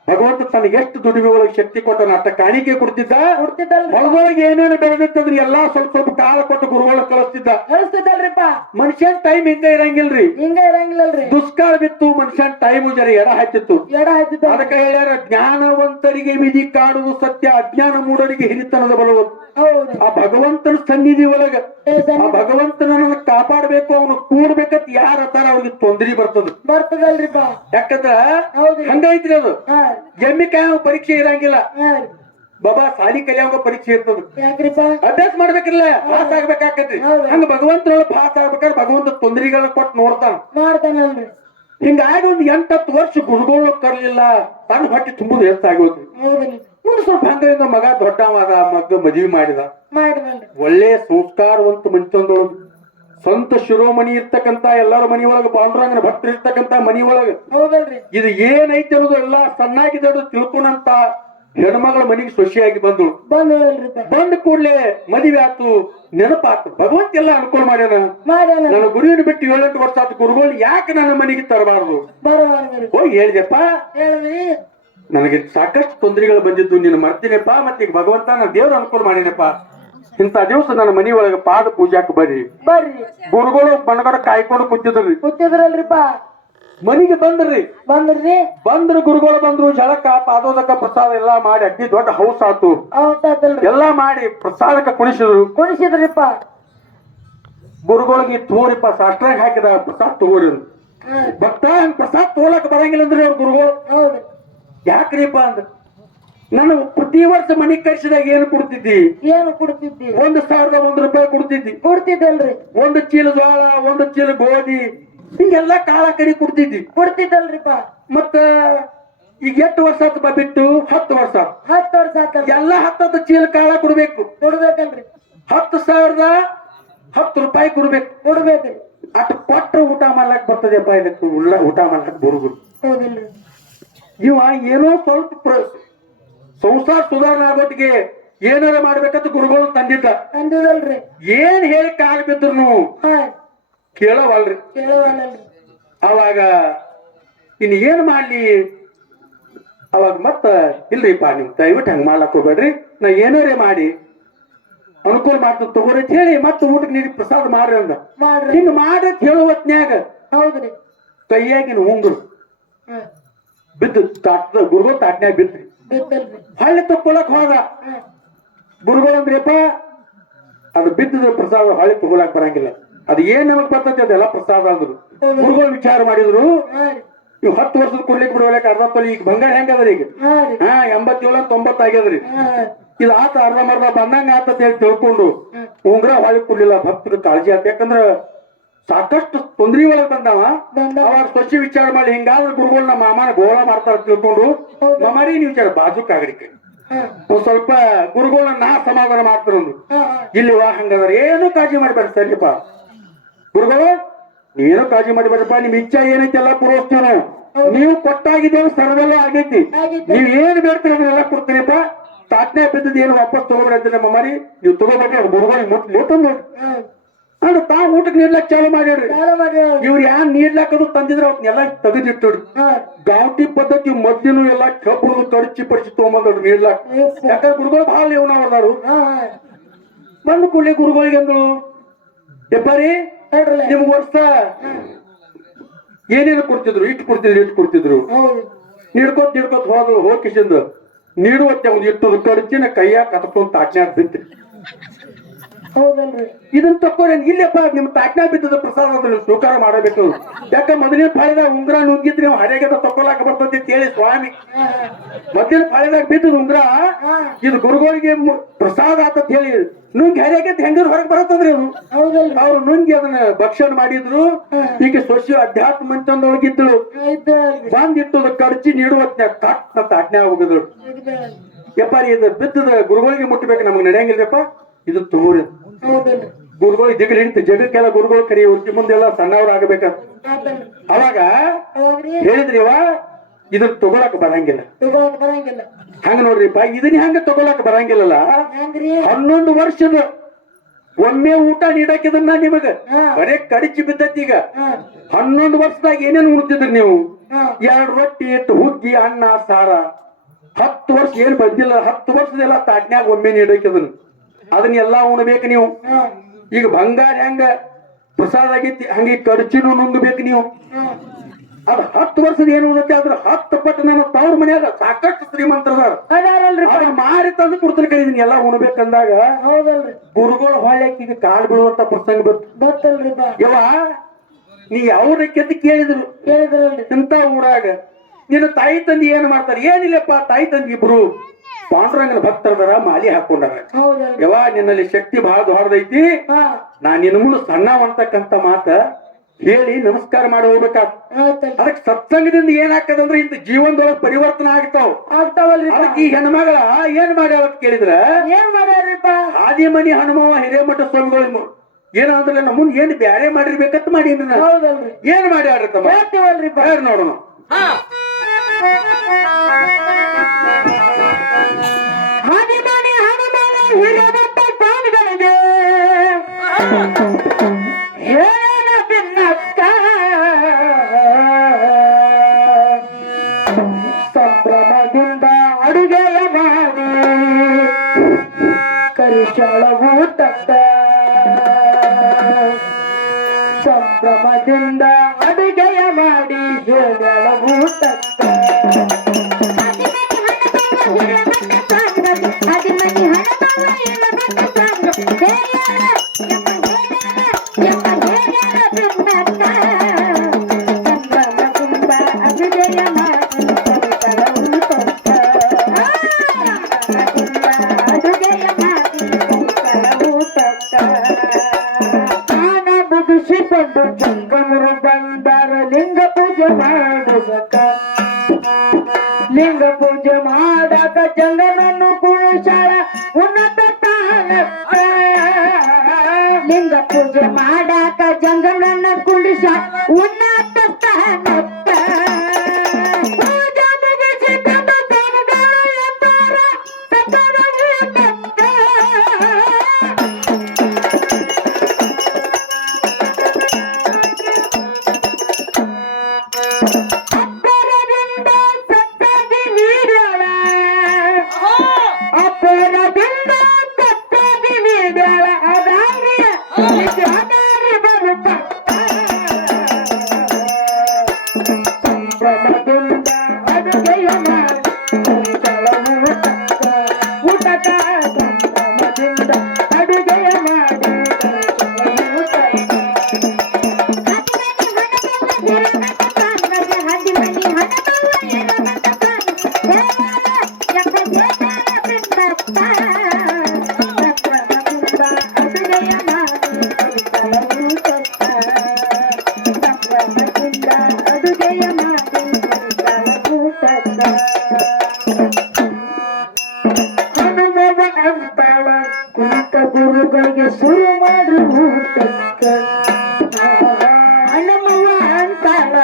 ಭಗವಂತ ತನಗೆ ಎಷ್ಟು ದುಡಿಮೆ ಒಳಗೆ ಶಕ್ತಿ ಕೊಟ್ಟ ಅಷ್ಟ ಕಾಣಿಕೆ ಕೊಡ್ತಿದ್ದ ಕೊಡ್ತಿದ್ದಲ್ರಿ ಹೊಲದೊಳಗೆ ಏನೇನು ಬೆಳೆದಿತ್ತಂದ್ರೆ ಎಲ್ಲಾ ಸ್ವಲ್ಪ ಸ್ವಲ್ಪ ಕಾಲ ಕೊಟ್ಟು ಗುರುಗಳ ಕಳಿಸ್ತಿದ್ದ ಕಳಿಸ್ತಿದ್ದಲ್ರಿಪ್ಪ ಮನುಷ್ಯನ್ ಟೈಮ್ ಹಿಂಗ ಇರಂಗಿಲ್ರಿ ಹಿಂಗ ಇರಂಗಿಲ್ಲಲ್ರಿ ದುಷ್ಕಾಲ ಬಿತ್ತು ಮನುಷ್ಯನ್ ಟೈಮ್ ಜರ ಎಡ ಹತ್ತಿತ್ತು ಎಡ ಹತ್ತಿದ್ದ ಅದಕ್ಕೆ ಹೇಳ್ಯಾರ ಜ್ಞಾನವಂತರಿಗೆ ವಿಧಿ ಕಾಡುವುದು ಸತ್ಯ ಅಜ್ಞಾನ ಮೂಢರಿಗೆ ಹಿರಿತನದ ಬಲವು ಹೌದು ಆ ಭಗವಂತನ ಸನ್ನಿಧಿ ಒಳಗ ಏ ಆ ಸನ್ನಿ ಭಗವಂತನನ್ನ ಕಾಪಾಡಬೇಕು ಅವನು ಕೂಡ್ಬೇಕಂತ ಯಾರ ಹತ್ತಾರ ಅವ್ರಿಗೆ ತೊಂದರೆ ಬರ್ತದ ಬರ್ತದಲ್ರಿಪ್ಪ ಯಾಕಂದ್ರ ಹೌದ್ರಿ ಹಂಗೈತ್ರಿ ಅದು ಹಾ ಎಮ್ಮಿ ಕಾಯ ಪರೀಕ್ಷೆ ಇರಂಗಿಲ್ಲ ಹಾ ರೀ ಬಾಬಾ ಸಾಲಿ ಕಲಿಯೋಂಗ ಪರೀಕ್ಷೆ ಇರ್ತದ ಯಾಕ್ರಿಪ್ಪ ಅಭ್ಯಾಸ ಮಾಡ್ಬೇಕಿಲ್ಲ ಪಾಸ್ ಆಗ್ಬೇಕಾಕತ್ರಿ ಹೌದು. ಹಂಗ ಭಗವಂತನೊಳಗೆ ಪಾಸ್ ಆಗ್ಬೇಕಾದ್ರೆ ಭಗವಂತ ತೊಂದರೆಗಳನ್ನ ಕೊಟ್ಟು ನೋಡ್ತಾನ ಮಾಡ್ತಾನಲ್ರಿ ಹಿಂಗಾಗಿ ಒಂದು 8-10 ವರ್ಷ ಗುರುಗಳು ಕರ್ಲಿಲ್ಲ ತನ್ನ ಹೊಟ್ಟೆ ತುಂಬುದು ಹೆಚ್ಚಾಗೋದ್ರಿ ಹೌದ್ರಿ ನೋಡಿ ಸ್ವಲ್ಪ ಹಂಗ ಮಗ ದೊಡ್ಡವಾದ ಮಗ ಮದುವೆ ಮಾಡಿದ ಮಾಡಿದ್ರಿ ಒಳ್ಳೆ ಸಂಸ್ಕಾರವಂತ ಮನಿತಂದೊಳಗ ಸ್ವಂತ ಶಿರೋಮಣಿ ಇರ್ತಕ್ಕಂತ ಎಲ್ಲಾರ ಮನಿ ಒಳಗ ಪಾಂಡುರಂಗನ ಭಕ್ತರು ಇರ್ತಕ್ಕಂತ ಮನಿ ಒಳಗ ಹೌದಲ್ರಿ ಇದು ಏನೈತೆ ಅನ್ನೋದು ಎಲ್ಲಾ ಸಣ್ಣಾಗಿದ್ದು ತಿಳ್ಕೊಂಡಂತ ಹೆಣ್ಮಗಳ ಮನೆಗೆ ಸೊಸೆಯಾಗಿ ಬಂದಳು ಬಂದ್ರಿಪ್ಪ ಬಂದ ಕೂಡ್ಲೆ ಮದುವೆ ಆತು ನೆನಪಾತು ಭಗವಂತ ಎಲ್ಲ ಅನುಕೂಲ ಮಾಡ್ಯಾನ ಮಾಡ್ಯಾನ ನನ್ನ ಗುರುವಿನ ಬಿಟ್ಟು 7-8 ವರ್ಷ ಆತು ಗುರುಗಳು ಯಾಕೆ ನನ್ನ ಮನೆಗೆ ತರಬಾರದು ಬರೋರಿ ಹೋಗಿ ಹೇಳಿದೆಪ್ಪ ಹೇಳಿದ್ರಿ ನನಗೆ ಸಾಕಷ್ಟು ತೊಂದರೆಗಳು ಬಂದಿದ್ದು ನೀನು ಮರ್ತೀನಪ್ಪ ಮತ್ತೆ ಈಗ ಭಗವಂತ ನನ್ನ ದೇವ್ರ ಅನುಕೂಲ ಮಾಡಿನಪ್ಪ ಇಂಥ ದಿವಸ ನನ್ನ ಮನಿ ಒಳಗೆ ಪಾದ ಪೂಜಾಕ್ ಬರ್ರಿ ಬರ್ರಿ ಗುರುಗಳು ಬಣಗಡ ಕಾಯ್ಕೊಂಡು ಕೂತಿದ್ರಿ ಕೂತಿದ್ರಲ್ರಿಪ್ಪ ಮನಿಗೆ ಬಂದ್ರಿ ಬಂದ್ರಿ ಬಂದ್ರು ಗುರುಗಳು ಬಂದ್ರು ಜಳಕ ಪಾದೋದಕ ಪ್ರಸಾದ ಎಲ್ಲಾ ಮಾಡಿ ಅಡ್ಡಿ ದೊಡ್ಡ ಹೌಸ್ ಆತು ಹೌದಲ್ರಿ ಎಲ್ಲಾ ಮಾಡಿ ಪ್ರಸಾದಕ್ಕೆ ಕುಣಿಸಿದ್ರು ಕುಣಿಸಿದ್ರಿಪ್ಪ ಗುರುಗಳಿಗೆ ತೋರಿಪ್ಪ ಸಾಷ್ಟಾಂಗ ಹಾಕಿದ ಪ್ರಸಾದ ತಗೋರಿ ಅಂದ್ರು. ಭಕ್ತ ಹಂಗ ಪ್ರಸಾದ ತೋಲಕ್ ಬರಂಗಿಲ್ಲ ಅಂದ್ರಿ ಅವ್ರ ಗುರುಗಳು ಹೌದು ಯಾಕ್ರಿಪ್ಪ ಅಂದ್ರ ನಾನು ಪ್ರತಿ ವರ್ಷ ಮನಿಗ್ ಕರ್ಸಿದಾಗ ಏನು ಕೊಡ್ತಿದ್ದಿ ಏನು ಕೊಡ್ತಿದ್ದಿ 1,001 ರೂಪಾಯಿ ಕೊಡ್ತಿದ್ದಿ ಕೊಡ್ತಿದ್ದಲ್ರಿ 1 ಚೀಲ ಜೋಳ 1 ಚೀಲ ಗೋಧಿ ಹಿಂಗೆಲ್ಲಾ ಕಾಳ ಕಡಿ ಕುಡ್ತಿದ್ವಿ. ಕೊಡ್ತಿದ್ದಲ್ರಿಪ್ಪ. ಮತ್ತ ಈಗ ಎಷ್ಟು ವರ್ಷ ಆತಪ್ಪ ಬಿಟ್ಟು? 10 ವರ್ಷ. 10 ವರ್ಷ ಆತ. ಎಲ್ಲ 10 ಚೀಲ ಕಾಳ ಕೊಡ್ಬೇಕು. ಕೊಡ್ಬೇಕಲ್ರಿ. 10,000 10 ರೂಪಾಯಿ ಕೊಡ್ಬೇಕು. ಕೊಡ್ಬೇಕ್ರಿ. ಅಟ್ ಕೊಟ್ರ ಊಟ ಮಾಡ್ಲಕ್ ಬರ್ತದೆಪ್ಪ. ಇದಕ್ಕೆ ಊಟ ಮಾಡ್ಲಕ್ ಬರುದಿಲ್ಲ. ಹೌದಿಲ್ರಿ. ಇವ ಏನೋ ಸ್ವಲ್ಪ ಸಂಸಾರ ಸುಧಾರಣೆ ಆಗೋಟಿಗೆ ಏನಾರ ಮಾಡ್ಬೇಕಂತ ಗುರುಗಳು ತಂದಿದ್ದಲ್ರಿ. ಏನ್ ಹೇಳಿ ಕಾಲ ಬಿದ್ರು ಕೇಳವಲ್ರಿ. ಕೇಳವಲ್ರಿ. ಅವಾಗ ಇನ್ ಏನ್ ಮಾಡ್ಲಿ? ಅವಾಗ ಮತ್ತ ಇಲ್ರಿಪ್ಪ, ನಿಮ್ ದಯವಿಟ್ಟು ಹಂಗ ಮಾಡ್ಲಕ್ ಹೋಗ್ಬೇಡ್ರಿ, ನಾ ಏನಾರೇ ಮಾಡಿ ಅನುಕೂಲ ಮಾಡ್ತದ ತಗೋರಿ ಅಂತ ಹೇಳಿ ಮತ್ತೆ ಊಟಕ್ಕೆ ನೀಡಿ ಪ್ರಸಾದ ಮಾಡ್ರಿ ಅಂದ. ಹಿಂಗ ಮಾಡ್ರಿ ಹೇಳುವ ಹೊತ್ನ್ಯಾಗ ಹೌದ್ರಿ ಕೈಯಾಗಿನ ಉಂಗುರು ಬಿದ್ದು ಗುರುಗಳು ತಾಟ್ನ್ಯಾಗ ಬಿದ್ರಿ. ಹಳ್ಳಿ ತಕ್ಕೊಳಕ್ ಹೋದ. ಗುರುಗಳು ಅಂದ್ರಿಪ್ಪ, ಅದು ಬಿದ್ದದ ಪ್ರಸಾದ ಹಳ್ಳಿ ತಗೊಳಕ್ ಬರಂಗಿಲ್ಲ, ಅದು ಏನ್ ನಮಗ್ ಬರ್ತೈತಿ ಅದೆಲ್ಲ ಪ್ರಸಾದ ಅಂದ್ರು. ಗುರುಗಳು ವಿಚಾರ ಮಾಡಿದ್ರು, ಇವ್ 10 ವರ್ಷದ ಕೊಡ್ಲಿಕ್ಕೆ ಬಿಡ್ಬೇಕು, 60 ತೊಲಿ. ಈಗ ಬಂಗಾರ ಹೆಂಗದ್ರಿ? ಈಗ 87 90 ಆಗ್ಯದ್ರಿ. ಇದು ಆತ ಅರ್ಧಂಬರ್ಧ ಬಂದಂಗ ಆತ ಹೇಳಿ ತಿಳ್ಕೊಂಡು ಉಂಗ್ರ ಹೊಳಿ ಕೊಡ್ಲಿಲ್ಲ. ಭಕ್ತರ ಕಾಳಜಿ ಆತ. ಯಾಕಂದ್ರ ಸಾಕಷ್ಟು ತೊಂದ್ರೆ ಒಳಗೆ ಬಂದವ. ಅವಾಗ ಸ್ವಚ್ಛ ವಿಚಾರ ಮಾಡಿ ಹಿಂಗಾದ್ರೆ ಗುರುಗಳು ನಮ್ಮ ಮಾಮನ ಗೋಳ ಮಾಡ್ತಾರ ತಿಳ್ಕೊಂಡು, ಮಾಮಾರಿ ನೀವು ವಿಚಾರ ಬಾಜುಕಾಗ್ರಿಕೆ ಒಂದ್ ಸ್ವಲ್ಪ ಗುರುಗಳನ್ನ ನಾ ಸಮಾಧಾನ ಮಾಡ್ತಾರಂದ್ರು. ಇಲ್ಲಿ ವಾ ಹಂಗದ್ರ ಏನು ಕಾಳಜಿ ಮಾಡ್ಬೇಡ ಸರಿಯಪ್ಪ ಗುರುಗಳು, ನೀನು ಕಾಳಜಿ ಮಾಡ್ಬೇಡಪ್ಪ, ನಿಮ್ ಇಚ್ಛಾ ಏನೈತಿ ಎಲ್ಲ ಪೂರೈಸ್ತೇವೆ ನಾವು. ನೀವು ಕೊಟ್ಟಾಗಿದ್ದೇವೆ, ಸರ್ವೆಲ್ಲ ಆಗೈತಿ, ನೀವ್ ಏನ್ ಬೇಡ್ತೀರ ಅದನ್ನೆಲ್ಲ ಕೊಡ್ತೀನಿಪ್ಪ. ತಾಟ್ನ್ಯಾಗ ಬಿದ್ದದ ಏನು ವಾಪಸ್ ತಗೋಬೇಡ ನಮ್ಮ ಮಾರಿ, ನೀವು ತಗೋಬೇಡ್ರಿ. ಅದು ಗುರುಗಳಿಗೆ ಮುಟ್ಟ ಅಂದ್ರೆ ತಾವು ಊಟಕ್ಕೆ ನೀಡ್ಲಾಕ್ ಚಾಲು ಮಾಡ್ಯಾಡ್ರಿ. ಇವ್ರು ಯಾನ್ ನೀಡ್ಲಾಕದು ತಂದಿದ್ರ ಅವನ್ನೆಲ್ಲ ತೆಗೆದಿಟ್ಟೋಡ್ರಿ. ಗಾಂಟಿ ಪದ್ಧತಿ ಮೊದ್ಲಿನೂ ಎಲ್ಲಾ ಕಬ್ಬು ಕಡಿಚಿ ಪಡಿಸಿ ತಗೊಂಬಂದ್ರಿ ನೀಡ್ಲಾಕ್. ಯಾಕಂದ್ರೆ ಗುರುಗಳು ಭಾಳ ಲೇವನ ಹೊಡೆದಾರು. ಬಂದು ಕೂಡಲೇ ಗುರುಗಳಿಗೆ ಅಂದ್ರು, ಎಪ್ಪಾರಿ ನಿಮ್ಗೆ ವರ್ಷ ಏನೇನು ಕೊಡ್ತಿದ್ರು? ಇಟ್ಟು ಕೊಡ್ತಿದ್ರು. ನೀಡ್ಕೋತ್ ಹೋದ್ರು. ಹೋಗಿಸಿಂದ ನೀಡುವತ್ತೆ ಅವ್ನು ಇಟ್ಟದು ಕಡಿಚಿನ ಕೈಯಾಗ ಕತ್ಕೊಂಡ್ ತಾಟ್ನ್ಯಾಗ ಬಿದ್ರಿ. ಹೌದಲ್ರಿ. ಇದನ್ನ ತಕ್ಕೋರಿ ಇಲ್ಲಪ್ಪ, ನಿಮ್ ತಾಟ್ನ್ಯಾಗ ಬಿದ್ದದ ಪ್ರಸಾದ ನೀವು ಸ್ವೀಕಾರ ಮಾಡಬೇಕು. ಯಾಕ ಮೊದಲಿನ ಪಾಳಿದಾಗ ಉಂಗ್ರ ನುಂಗಿದ್ರಿ ನೀವು ಹರಿಯಾಗದ ತಕ್ಕೊಳಕ ಬರ್ತದೆ ಅಂತ ಹೇಳಿ ಸ್ವಾಮಿ. ಮೊದಲಿನ ಪಾಳಿದಾಗ ಬಿದ್ದದ ಉಂಗ್ರ ಇದು ಗುರುಗಳಿಗೆ ಪ್ರಸಾದ ಆತತ್ ಹೇಳಿ ನುಂಗಿ ಹರಿಯಾಗದ ಹೆಂಗರು ಹೊರಗೆ ಬರತ್ತಂದ್ರಿ ಅದು. ಅವ್ರು ನುಂಗಿ ಅದನ್ನ ಭಕ್ಷಣ ಮಾಡಿದ್ರು. ಈಗ ಸೊಸಿ ಅಧ್ಯಾತ್ಮ ಮಂಚಂದೊಳಗಿದ್ರು. ಬಂದಿಟ್ಟದ ಕಡ್ಚಿ ನೀಡುವತ್ನ್ಯಾಗ ಕಟ್ ತಾಟ್ನ್ಯಾಗ ಹೋಗಿದ್ರು. ಯಪ್ಪಾರಿ ಇದು ಬಿದ್ದದ ಗುರುಗಳಿಗೆ ಮುಟ್ಟಬೇಕು, ನಮ್ಗೆ ನಡೆಯಂಗಿಲ್ಲಪ್ಪ, ಇದು ತಗೋರಿ. ಗುರುಗಳು ದಿಗ್ಲು ಹಿಡಿತು. ಜಗಕ್ಕೆಲ್ಲ ಗುರುಗಳು ಕರಿ ಮುಂದೆಲ್ಲ ಸಣ್ಣವ್ರು ಆಗಬೇಕ. ಅವಾಗ ಹೇಳಿದ್ರಿ ಇದನ್ನ ತಗೊಳಕ್ ಬರಂಗಿಲ್ಲ. ಹಂಗ ನೋಡ್ರಿಪ್ಪ, ಇದನ್ನ ಹೆಂಗ ತಗೊಳಕ್ ಬರಂಗಿಲ್ಲಲ್ಲ. 11 ವರ್ಷದ ಒಮ್ಮೆ ಊಟ ನೀಡಾಕಿದನ್ನ ನಿಮಗ ಬರೇ ಕಡಿಚಿ ಬಿದ್ದತಿ. ಈಗ 11 ವರ್ಷದಾಗ ಏನೇನು ಉಣ್ತಿದ್ರಿ ನೀವು? 2 ರೊಟ್ಟಿ ಇಟ್ಟು ಹುಗ್ಗಿ ಅನ್ನ ಸಾರ. 10 ವರ್ಷ ಏನ್ ಬಂದಿಲ್ಲ. 10 ವರ್ಷದೆಲ್ಲ ತಾಟ್ನ್ಯಾಗ ಒಮ್ಮೆ ನೀಡಾಕಿದನ್ ಅದನ್ನೆಲ್ಲಾ ಉಣ್ಬೇಕು ನೀವು. ಈಗ ಬಂಗಾರ ಹೆಂಗ ಪ್ರಸಾದ ಆಗೈತಿ ಹಂಗೆ ಕಡ್ಚಿನೂ ನುಂಗಬೇಕು ನೀವು. ಅದ್ 10 ವರ್ಷದ ಏನು ಉಣ್ಣತಿ ಅದ್ರ 10 ಪಟ್ಟು ನನ್ನ ತವ್ರ ಮನ್ಯಾಗ ಸಾಕಷ್ಟು ಶ್ರೀಮಂತರದಾರ ಮಾರಿ ತಂದು ಕೊಡ್ತಾರೆ ಕರೀದಿನಿ ಎಲ್ಲ ಉಣ್ಬೇಕಂದಾಗ. ಹೌದಲ್ರಿ. ಗುರುಗಳು ಹೊಳ್ಯಾಕ ಈಗ ಕಾಳು ಬೀಳುವಂತ ಪ್ರಸಂಗ ಬರ್ತಲ್ರಿ. ಯವ ನೀ ಅವ್ರ ಕೆತ್ತ ಕೇಳಿದ್ರು ಇಂತ ಊರಾಗ ನಿನ್ನ ತಾಯಿ ತಂದಿ ಏನ್ ಮಾಡ್ತಾರ? ಏನಿಲ್ಲಪ್ಪ, ತಾಯಿ ತಂದಿ ಇಬ್ರು ಪಾಂಡುರಂಗನ ಭಕ್ತರದಾರ, ಮಾಲಿ ಹಾಕೊಂಡಾರ. ಯವಾ ನಿನ್ನಲ್ಲಿ ಶಕ್ತಿ ಬಹಳ ದೊಡ್ಡದೈತಿ, ನಾ ನಿನ್ನ ಮುಂದೆ ಸಣ್ಣ ಅಂತಕ್ಕಂತ ಮಾತ ಹೇಳಿ ನಮಸ್ಕಾರ ಮಾಡಿ ಹೋಗ್ಬೇಕಾ. ಅದಕ್ಕೆ ಸತ್ಸಂಗದಿಂದ ಏನಾಗ್ತದಂದ್ರೆ ಇಂತ ಜೀವನದೊಳಗೆ ಪರಿವರ್ತನೆ ಆಗ್ತಾವಲ್ರಿ. ಅದಕ್ಕೆ ಈ ಹೆಣ್ಮಗಳ ಏನ್ ಮಾಡ್ಯಾವ ಅಂತ ಕೇಳಿದ್ರ, ಏನ್ ಮಾಡ್ಯಾರಿಪ್ಪ? ಆದಿಮನಿ ಹನುಮವ ಹಿರೇಮಠ ಸ್ವಾಮಿಗಳು ಏನಂದ್ರೆ ನಮ್ಮ ಮುಂದೆ ಏನ್ ಬ್ಯಾರೆ ಮಾಡಿರ್ಬೇಕಂತ ಮಾಡಿ ಏನ್ ಮಾಡ್ಯಾಡ್ರಿ ತಮ್ಮ ನೋಡೋಣ. ಆದಿಮನಿ ಹನುಮವ ಹಿರೇಮಠ ಸ್ವಾಮಿಗಳಿಗೆ ಸಂಭ್ರಮದಿಂದ ಅಡುಗೆಯ ಮಾಡಿ ಕರಿಶಾಳ ಊಟಕ್ಕ, ಸಂಭ್ರಮದಿಂದ ಅಡುಗೆಯ ಮಾಡಿ ಹೇಳ ಊಟಕ್ಕ. ಮುಗಿಸಿಕೊಂಡು ಚಂಗಮರು ಬಂದ ಲಿಂಗ ಪೂಜೆ ಮಾಡಿಸಕ ಲಿಂಗ ಪೂಜೆ ಮಾಡಕ ಜಂಗನನ್ನು ಕುಣಿಸಾಳ ಉನ್ನತ ಸ್ಥಾನಕ್ಕ ಲಿಂಗ ಪೂಜೆ ಮಾಡಕ ಜಂಗನನ್ನು ಕುಣಿಸ ಉನ್ನತ ಸ್ಥಾನಕ್ಕ ಪೂಜೆ ಮುಗಿಸಿ ತಮ್ಮ ದೇವಗಳು ಎಂದಾರ ಸಕಲ ಊಟಕ್ಕ. ಅಪ್ಪರದಿಂದ ಸತ್ತಾಗಿ ನೀಡ್ಯಾಳ ಅಪ್ಪರದಿಂದ ಸತ್ತಾಗಿ ನೀಡ್ಯಾಳ ಅದಾರಿ ಅದಾರಿ ಬರುತ್ತ ಸಂಭ್ರಮದಿಂದ ಅಡುಗೆಯ ಮಾಡಿ ಕುಣಿಸಳ ಊಟಕ್ಕ ಊಟಕ್ಕ ಸಂಭ್ರಮದಿಂದ ಅಡುಗೆಯ ಮಾಡಿ ಕುಣಿಸಳ ಊಟಕ್ಕ. ಹನುಮವ ಅಂತಾಳ ಕುಂತ ಗುರುಗಳಿಗೆ ಶುರು ಮಾಡಿ ಊಟಕ್ಕ ಹನುಮವ ಅಂತಾಳ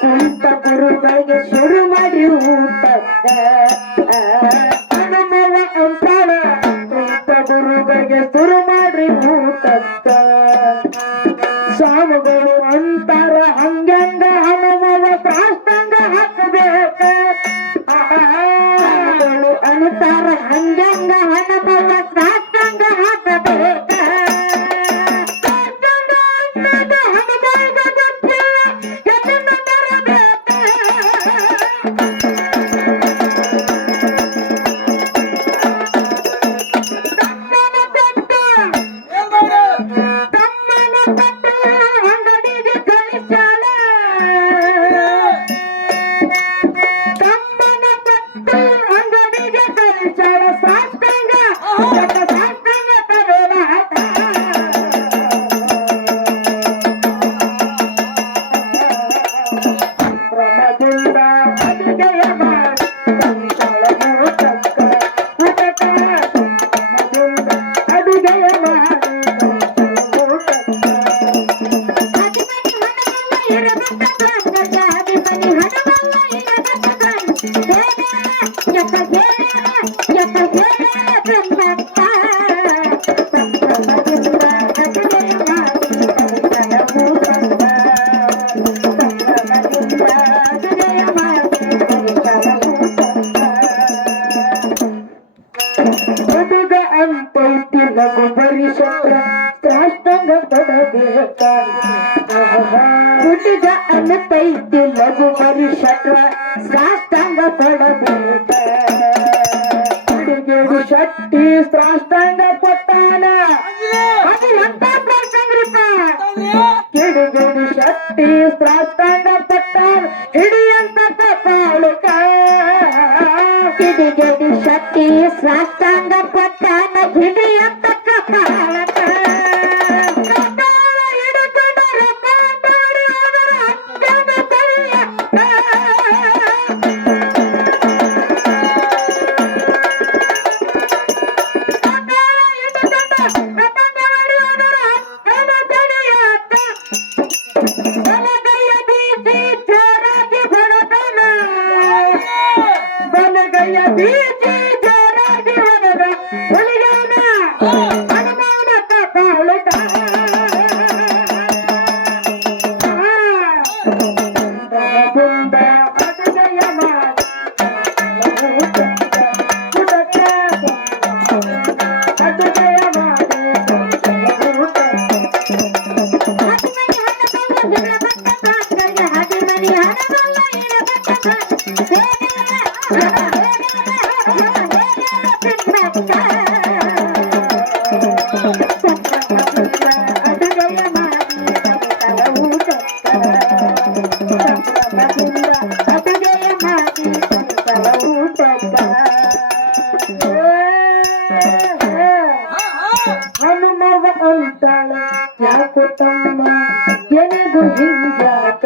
ಕುಂತ ಗುರುಗಳಿಗೆ ಶುರು ಮಾಡಿ ಊಟಕ್ಕ ಹನುಮವ ಅಂತಾಳ ಕುಂತ ಗುರುಗಳಿಗೆ ಶುರು ಮಾಡಿ ಊಟಕ್ಕ ಸ್ವಾಮಿಗಳು ಅಂತಾರ ಹಂಗಂಗ ಹನುಮವ ಸಾಷ್ಟಾಂಗ ಹಾಕಬೇಕ ಸ್ವಾಮಿಗಳು ಅಂತಾರ ಹಂಗಂಗ ಹನುಮವ ಸಾಷ್ಟಾಂಗ ಹಾಕಬೇಕ ಸಾಷ್ಟಾಂಗ ಅನ್ನೋದು ಹನುಮವ್ಗ ಗೊತ್ತಿಲ್ಲ ಎಲ್ಲಿಂದ ಬರಬೇಕ ತಮ್ಮನ ಕೊಟ್ಟು ಏನ್ ಮಾಡು ತಮ್ಮನ ಕೊಟ್ಟು ಅಂಗಡಿಗೆ ಕಳಿಸಾಳ ತಮ್ಮನ ಕೊಟ್ಟು ಅಂಗಡಿಗೆ ಕಳಿಸಾಳ ಸಾಷ್ಟಾಂಗ ಸಾಷ್ಟಾಂಗ ತರೋರಾಟ ಸಂಭ್ರಮದಿಂದ ಅಡುಗೆಯ ಮಾಡಿ ಕುಣಿಸಳ ಊಟಕ್ಕ ಊಟಕ್ಕ ಸಂಭ್ರಮದಿಂದ ಅಡುಗೆಯ ಮಾಡಿ ಕುಣಿಸಳ ಊಟಕ್ಕ. ಹುಡುಗ ಅಂತೈತಿ ಲಘು ಪರಿಶತ್ರ ಸಾಷ್ಟಾಂಗ ಪಡಬೇಕ ಹುಡುಗ ಅಂತೈತಿ ಲಘು ಪರಿಶತ್ರ ಸಾಷ್ಟಾಂಗ ಪಡಬೇಕ ಹುಡುಗಿಯರು ಶಕ್ತಿ ಸಾಷ್ಟಾಂಗ ಕೊಟ್ಟಾನ ಅದು ಎಂತ ಸಾಷ್ಟಾಂಗ್ರಿಪ್ಪ ಕಿಡಿಗೇಡಿ ಶಕ್ತಿ ಸಾಷ್ಟಾಂಗ ಕೊಟ್ಟಾನ ಹಿಡಿಯಂತ ಕಪಾಳುಕ ಕಿಡಿಗೇಡಿ ಶಕ್ತಿ ಸಾಷ್ಟಾಂಗ ಕೊಟ್ಟಾನ ಹಿಡಿಯಂತ ಕಪಾಳಕ ಕಪಾಳ ಹಿಡಿಕೊಂಡರ ಪಾಪಾಡಿ ಅದರ ಅಂಗದ ಕೈಯಕ್ಕ ಕಪಾಳ ಹಿಡಿಕೊಂಡ ಕಪಾಡಿ ಅದರ ಅಂಗದ ಕೈಯಕ್ಕ ಬಲಗೈಯ ಬೀಸಿ ಜೋರಾಗಿ ಹೊಡೆದನ ಬಲಗೈಯ ಬೀಸಿ ಜೋರಾಗಿ ಹೊಡೆದ ಹುಲಿಗಾನ ಹನುಮನ ಕಪಾಳಕ ಸಂಭ್ರಮದಿಂದ ಅಡುಗೆಯ ಮಾಡಿ ಊಟಕ್ಕ ಊಟಕ್ಕ ಅಡುಗೆಯ ಮಾಡಿ ಹನುಮವ ಅಂತಾಳ ಯಾಕೋ ತಮ್ಮ ಎನೆಗೂ ಹಿಂಗಾಕ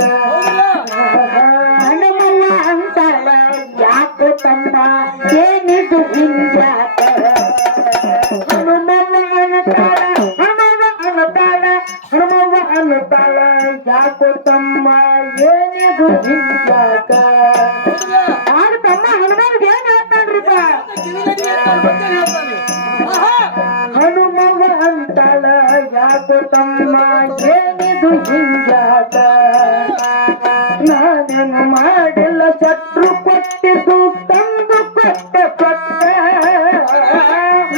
ಏನಿದು ಹಿಂಗ್ಯಾಕ ಆಗ ತಮ್ಮ ಹನುಮಂತ ಏನ್ ಹೇಳ್ತಾನ್ರಿಪ್ಪ ಹನುಮವ ಅಂತಾಳ ಯಾಕೋ ತಮ್ಮ ಏನಿದು ಹಿಂಗ್ಯಾಕ ನಾನೇನು ಮಾಡಿಲ್ಲ ಶತ್ರು ಕೊಟ್ಟಿದ್ದು ತಂದು ಕೊಟ್ಟ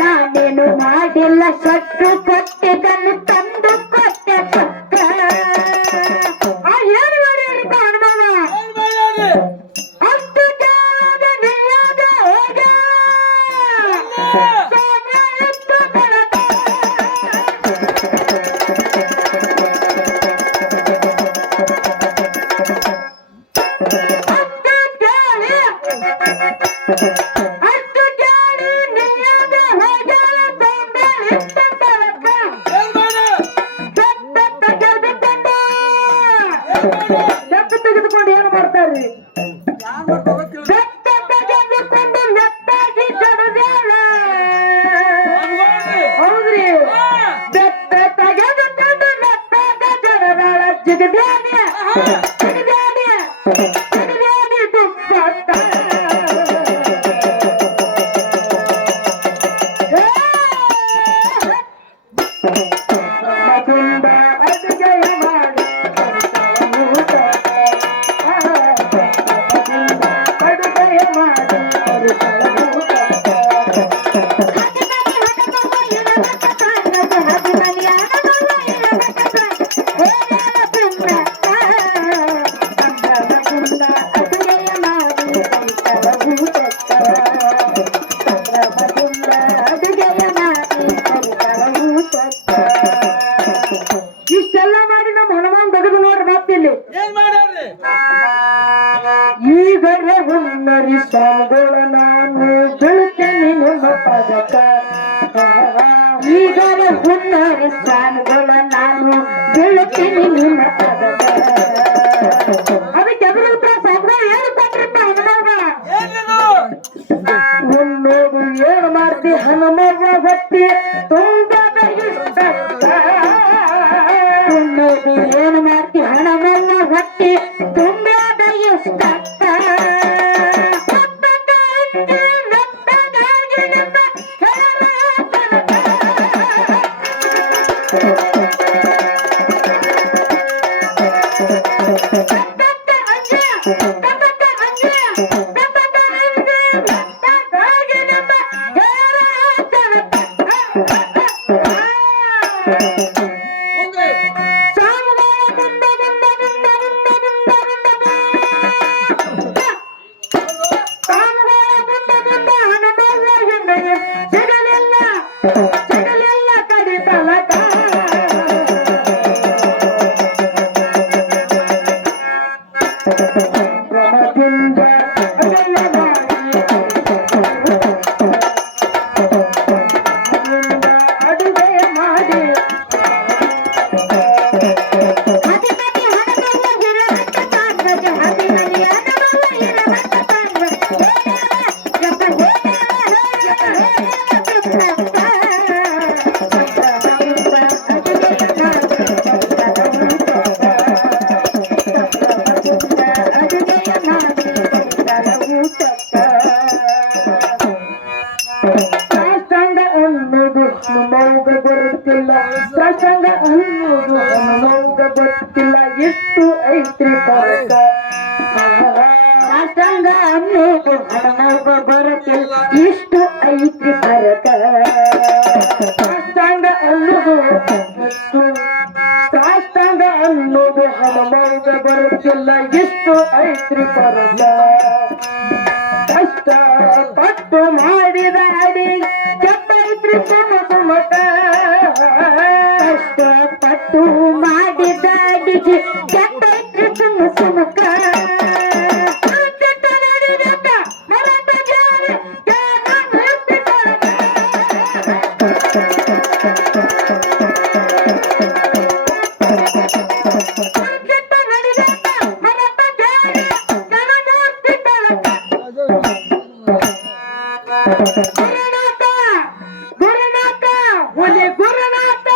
ನಾನೇನು ಮಾಡಿಲ್ಲ ಶತ್ರು ಕೊಟ್ಟಿದ್ದನ್ನು ತಂದು ಕೊಟ್ಟ ಏನು ಮಾಡಿರ್ಪ ಹನುಮವ ಅಷ್ಟು ಕೇಳದ ನಿಲ್ಲದ ಹೋಗ ತೆಗೆದುಕೊಂಡು ಏನು ಮಾಡ್ತಾರ್ರಿ ತೆಗೆದುಕೊಂಡು ಮೆತ್ತಾಗಿ ಜಡದೇಳ ಹೌದ್ರಿ ಬೆತ್ತ ತೆಗೆದುಕೊಂಡು ಮೆತ್ತಾಗ ಜಡದಾಳ ಜಿಗದೇನೆ ಜಿಗದೇನೆ ಜಿಗದೇನೆ ದುಪ್ಪಟ್ಟ ಮಗುಂಡ ಅಡುಗೆಯ ಮಾಡಿ ಅಡುಗೆಯ ಮಾಡಿ ಇಷ್ಟೆಲ್ಲ ಮಾಡಿ ನಮ್ಮ ಹನುಮಾನ್ ತೆಗೆದು ನೋಡ್ರಿ ಮತ್ತಿಲ್ಲಿ ಏನ್ ಮಾಡ್ಯಾರ್ರಿ ಈಗಲೇ ಹುನ್ನರಿ ಸಾಗೋಳ ನಾನು ಬೀಳ್ತೇನೆ ನಿಮ್ಮ ಪದಕ ಈಗಲೇ ಹುನ್ನರಿ ಸಾಗೋಳ ನಾನು ಬೀಳ್ತೇನೆ ನಿಮ್ಮ ಪದಕ ಅದಕ್ಕೆ ಎದುರು ಸಾಗೋಳ ಏನು ಕೊಟ್ರಿಪ್ಪ ಹನುಮವ್ವ ಏನಿದು ಉಣ್ಣೋದು ಏನು ಮಾಡ್ತಿ ಹನುಮವ್ವ ಹೊತ್ತಿ ತುಂಬದ ಇಷ್ಟ ಉಣ್ಣೋದು ಏನು ಮಾಡ್ತಿ ಹನುಮವ್ವ ಹೊತ್ತಿ ತುಂಬದ ಇಷ್ಟ ಮುಂದೆ ಸಿಗಲಿಲ್ಲ ಕಡಿತಲಕ ಪ್ರಮದಿಂದ ಅಡುಗೆ ಮಾಡಿ ಸಾಷ್ಟಾಂಗ ಅನ್ನೋದು ನಮಗ ಗೊತ್ತಿಲ್ಲ ಸಾಷ್ಟಾಂಗ ಅನ್ನೋದು ನಮಗ ಗೊತ್ತಿಲ್ಲ ಎಷ್ಟು ಐತ್ರಿ ಫರಕ ಸಾಷ್ಟಾಂಗ ಅನ್ನೋದು ನಮಗ ಬರುತ್ತಿಲ್ಲ ಎಷ್ಟು ಐತ್ರಿ ಫರಕ ಸಾಷ್ಟಾಂಗ ಅನ್ನೋದು ಸಾಷ್ಟಾಂಗ ಅನ್ನೋದು ನಮಗ ಬರುತ್ತಿಲ್ಲ ಎಷ್ಟು ಐತ್ರಿ ಫರಕ ಕಷ್ಟ ಪಟ್ಟು ಮಾಡಿದ ಅಡಿಗೆ ಕೆಟ್ಟೈತ್ರಿ ಸುಮಕ ಕಷ್ಟ ಪಟ್ಟು ಮಾಡಿದ ಅಡಿಗೆ ಕೆಟ್ಟೈತ್ರಿ ಸುಮಕ ಗುರುನಾಥ ಗುರುನಾಥ ಹುಲಿ ಗುರುನಾಥ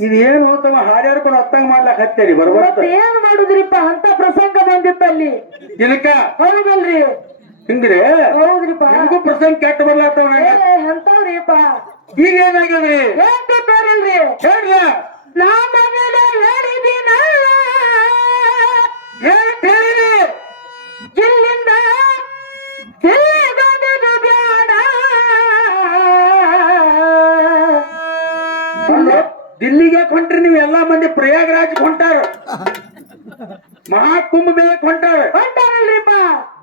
ಇದೇನು ಅಂತವ ಹಾಡ್ಯಾಡ್ಕೊಂಡು ಅತ್ತಂಗ ಮಾಡ್ಲಾಕ್ ಹತ್ತೇರಿ ಮತ್ತ ಬರ್ಬಾರ್ದ ಏನ್ ಮಾಡುದ್ರಿಪ್ಪ ಅಂತ ಪ್ರಸಂಗ ಬಂದಿತ್ತ ಅಲ್ಲಿ ಇದಕ್ಕ ಹೌದಲ್ರಿ ಹಿಂಗ್ರಿ ಹೌದ್ರಿಪ್ಪ ನಿಮ್ಗೂ ಪ್ರಸಂಗ ಕೆಟ್ಟ ಬರ್ಲಾತವ ಎಂತವ್ರಿಪ್ಪ ಈಗ ಏನಾಗ್ಯದ್ರಿ ಏನ್ ಬೇರಿಲ್ರಿ ಹೇಳ್ರ ನಾ ಮನೇಲೆ ಹೇಳಿದ್ದೀನ ಏನ್ ಹೇಳಿರಿ ಇಲ್ಲಿಂದ ದಿಲ್ಲಿಗೋದುದು ಬ್ಯಾಡ ದಿಲ್ಲಿಗೆ ಹೊಂಟ್ರಿ ನೀವು ಎಲ್ಲಾ ಮಂದಿ ಪ್ರಯಾಗರಾಜ್ ಹೊಂಟಾರ ಮಹಾಕುಂಭ ಮೇಳಕ್ ಹೊಂಟಾರ ಹೊಂಟಾರಲ್ರಿಪ್ಪ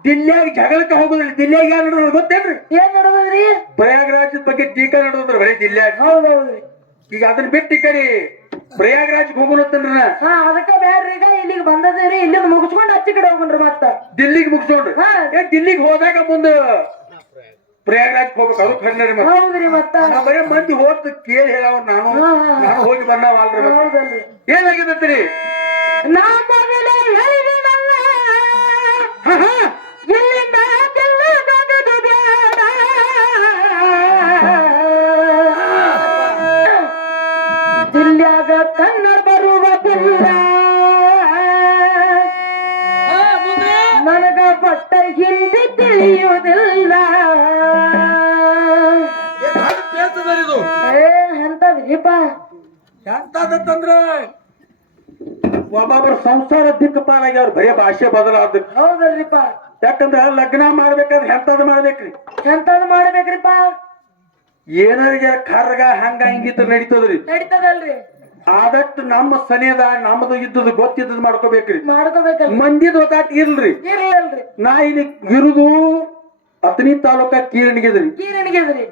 ದಿಲ್ಲಿಯಾಗ ಜಗಳಕ್ಕೆ ಹೋಗುದ್ರಿ ದಿಲ್ಲಿಯಾಗ ಏನ್ ನಡೆದ್ರು ಗೊತ್ತೇನ್ರಿ ಏನ್ ನಡೆದ್ರಿ ಪ್ರಯಾಗರಾಜದ ಬಗ್ಗೆ ಟೀಕಾ ನಡೆದ್ರಿ ಬರೀ ದಿಲ್ಲಿಯಾಗ ಹೌದೌದ್ರಿ ಈಗ ಅದನ್ನ ಬಿಟ್ಟು ಈ ಕಡೆ ಪ್ರಯಾಗರಾಜ್ಗೆ ಹೋಗೋಣತ್ತನ್ರಿ ಹಾ ಅದಕ್ಕ ಬ್ಯಾಡ್ರಿ ಈಗ ಇಲ್ಲಿಗೆ ಬಂದದ್ರಿ ಇಲ್ಲಿಂದ ಮುಗಿಸ್ಕೊಂಡು ಹಚ್ಚಿ ಕಡೆ ಹೋಗ್ರಿ ಮತ್ತ ದಿಲ್ಲಿಗೆ ಮುಗಿಸ್ಕೊಂಡ್ರಿ ಹಾ. ದಿಲ್ಲಿಗೆ ಹೋದಾಗ ಮುಂದ ಪ್ರಯಾಗರಾಜ್ ಹೋಗ್ಬೇಕು ಅದು ಖಂಡ್ರಿ ಮತ್ತೆ ಹೌದ್ರಿ ಮತ್ತ ನಾ ಬರೀ ಮಂದಿ ಹೋದ್ ಕೇಳಿ ಹೇಳವ ನಾನು ಹಾ. ನಾನು ಹೋಗಿ ಬಂದವಲ್ರಿ ಮತ್ತೆ. ಹೌದಲ್ರಿ ಏನಾಗಿದತ್ರಿ ನಾ ಮೊದಲೇ ಹೇಳಿದೆನಲ್ಲ ಇಲ್ಲಿಂದ ದಿಲ್ಲಿಗೋದುದು ಬ್ಯಾಡ ದಿಲ್ಯಾಗ ಕನ್ನಡ ಬರುವುದಿಲ್ಲ ಹಾ ಮುಂದೆ ನನಗ ಬಟ್ಟ ಹಿಂದಿ ತಿಳಿಯುವುದಿಲ್ಲ ಇದು ಏ ಎಂತದ್ರಿಪ್ಪ ಎಂತದಂದ್ರ ಒಬ್ಬೊಬ್ರ ಸಂಸಾರ ದಿಕ್ಕ ಪಾಲಾಗ್ಯಾವ್ರ ಬರೀ ಭಾಷೆ ಬದಲಾದ ಹೌದಲ್ರಿಪ್ಪ ಯಾಕಂದ್ರ ಲಗ್ನ ಮಾಡ್ಬೇಕಾದ್ರೆ ಎಂತದ್ ಮಾಡ್ಬೇಕ್ರಿ ಎಂತದ್ ಮಾಡ್ಬೇಕ್ರಿಪ್ಪ ಏನಾರಿಗೆ ಕರ್ಗ ಹಂಗ ಹಿಂಗಿತ್ತು ನಡೀತದ್ರಿ ನಡೀತದಲ್ರಿ ಆದಷ್ಟು ನಮ್ಮ ಸನಿಯದ ನಮ್ಮದು ಇದ್ದದ್ದು ಗೊತ್ತಿದ್ದದ್ ಮಾಡ್ಕೋಬೇಕ್ರಿ ಮಾಡ್ಕೋಬೇಕಲ್ರಿ ಮಂದಿದ ಒತ್ತಾಟ ಇರ್ಲ್ರಿ ಇರ್ಲಲ್ರಿ ನಾ ಇಲ್ಲಿ ಇರುದು ಅತನಿ ತಾಲೂಕ ಕೀರಣಿಗಿದ್ರಿ ಕೀರಣಿಗೆದ್ರಿ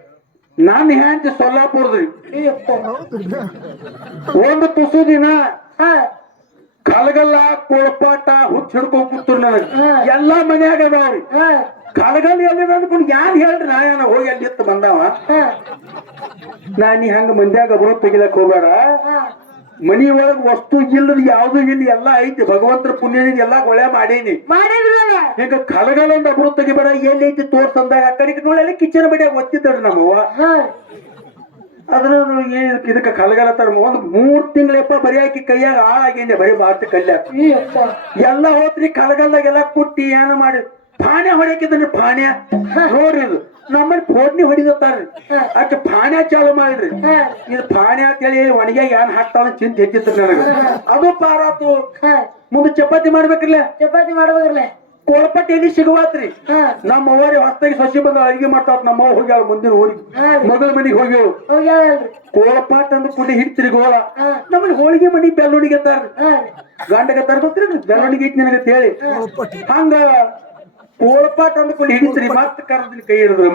ನನ್ನ ಹ್ಯಾಂಚಿ ಸೊಲ್ಲಾಪುರದ್ರಿ ಅಯ್ಯಪ್ಪ ಒಂದು ತುಸು ದಿನ ಹಾ ಕಲಗಲ್ಲ ಕೋಳಪಾಟ ಹುಚ್ಚ ಹಿಡ್ಕೊಂಡ್ ಕೂತ್ರು ನನಗ ಹಾ. ಎಲ್ಲಾ ಮನ್ಯಾಗ ಅದಾವ್ರಿ ಹಾ ಕಲಗಲ್ ಎಲ್ಲಿ ಅಂದ್ಕೊಂಡು ಯಾನ್ ಹೇಳ್ರಿ ನಾ ಏನ ಹೋಗಿ ಅಲ್ಲಿ ಇತ್ತು ಬಂದಾವ ಹಾ ನಾ ನೀ ಹಂಗ ಮಂದ್ಯಾಗ ಬರೋ ತೆಗಿಲಕ್ ಹೋಗ್ಬೇಡ ಹಾ ಮನಿ ಒಳಗ್ ವಸ್ತು ಇಲ್ಲದ ಯಾವ್ದು ಇಲ್ಲ ಎಲ್ಲಾ ಐತಿ ಭಗವಂತರ ಪುಣ್ಯದಿಂದ ಎಲ್ಲಾ ಗೊಳೆ ಮಾಡೀನಿ ಮಾಡಿದ್ರಲ್ಲ ಈಗ ಕಲಗಲ್ ಒಂದ್ ಅಬ್ರು ತೆಗಿಬೇಡ ಎಲ್ಲಿ ಐತಿ ತೋರ್ಸಂದಾಗ ಆ ಕಡೆಗೆ ನೋಡಿ ಕಿಚನ್ ಬಡಿಯಾಗ ಒತ್ತಿದ್ದಾಡ್ರಿ ನಮ್ಮವ್ವ ಹಾ ಅದ್ರ ಇದಕ್ಕ ಕಲಗಲತ್ತಾರ ಒಂದ್ 3 ತಿಂಗಳಪ್ಪ ಬರೀ ಹಾಕಿ ಕೈಯಾಗ ಹಾಳಾಗಿಂದೆ ಬರೀ ಬಾರ್ತಿ ಕಲ್ಯಾಕ ಅಯ್ಯಪ್ಪ ಎಲ್ಲಾ ಹೋತ್ರಿ ಕಲಗಲ್ದಾಗೆಲ್ಲ ಕುಟ್ಟಿ ಏನ ಮಾಡಿ ಪಾಣ್ಯ ಹೊಡ್ಯಾಕಿದ್ರಿ ಪಾಣ್ಯ ನೋಡ್ರಿ ಇದು ನಮ್ಮಲ್ಲಿ ಫೋಡ್ನಿ ಹೊಡಿದತ್ತಾರ್ರಿ ಆಕೆ ಪಾಣ್ಯ ಚಾಲು ಮಾಡ್ರಿ ಹಾ ಇದು ಪಾಣ್ಯ ಅಂತೇಳಿ ಒಣಗ್ಯಾಗ ಏನ್ ಹಾಕ್ತಾವ ಚಿಂತೆ ಹೆಚ್ಚಿತ್ತು ನನಗ ಅದು ಪಾರಾತು ಹಾ ಮುಂದೆ ಚಪಾತಿ ಮಾಡ್ಬೇಕ್ರಲ್ಲ ಚಪಾತಿ ಮಾಡ್ಬೇಕ್ರಲ್ಲ ಕೋಳಪಟ್ಟಿ ಎಲ್ಲಿ ಸಿಗುವಾತ್ರಿ ಹಾ ನಮ್ಮ ಅವ್ವರಿ ಹೊಸ್ತಾಗಿ ಸಸಿ ಬಂದ ಅಡಿಗೆ ಮಾಡ್ತಾವ ನಮ್ಮ ಅವ್ವ ಹೋಗ್ಯಾಳ ಮುಂದಿನ ಊರಿಗೆ ಹಾ ಮಗಳ ಮನಿಗೆ ಹೋಗ್ಯಾವ ಹೋಗ್ಯಾಳಲ್ರಿ ಕೋಳಪಾಟ್ ಅಂದ್ ಕುಡಿ ಹಿಡ್ತಿರಿ ಗೋಳ ಹಾ ನಮ್ಮಲ್ಲಿ ಹೋಳಿಗೆ ಮನಿ ಬೆಳ್ಳುಣಿಗೆ ತಾರ್ರಿ ಹಾ ಗಂಡಗ ತರ್ಬೇಕ್ರಿ ಬೆಳ್ಳುಣಿಗೆ ಐತಿ ನನಗೆ ಹೇಳಿ ಹಂಗ ಕೋಳಪಾಟ್ ಅಂದ್ಕೊಂಡು ಹಿಡಿತ್ರಿ ಮತ್ ಕರ್ದ್ರಿ ಕೈ ಹಿಡಿದ್ರು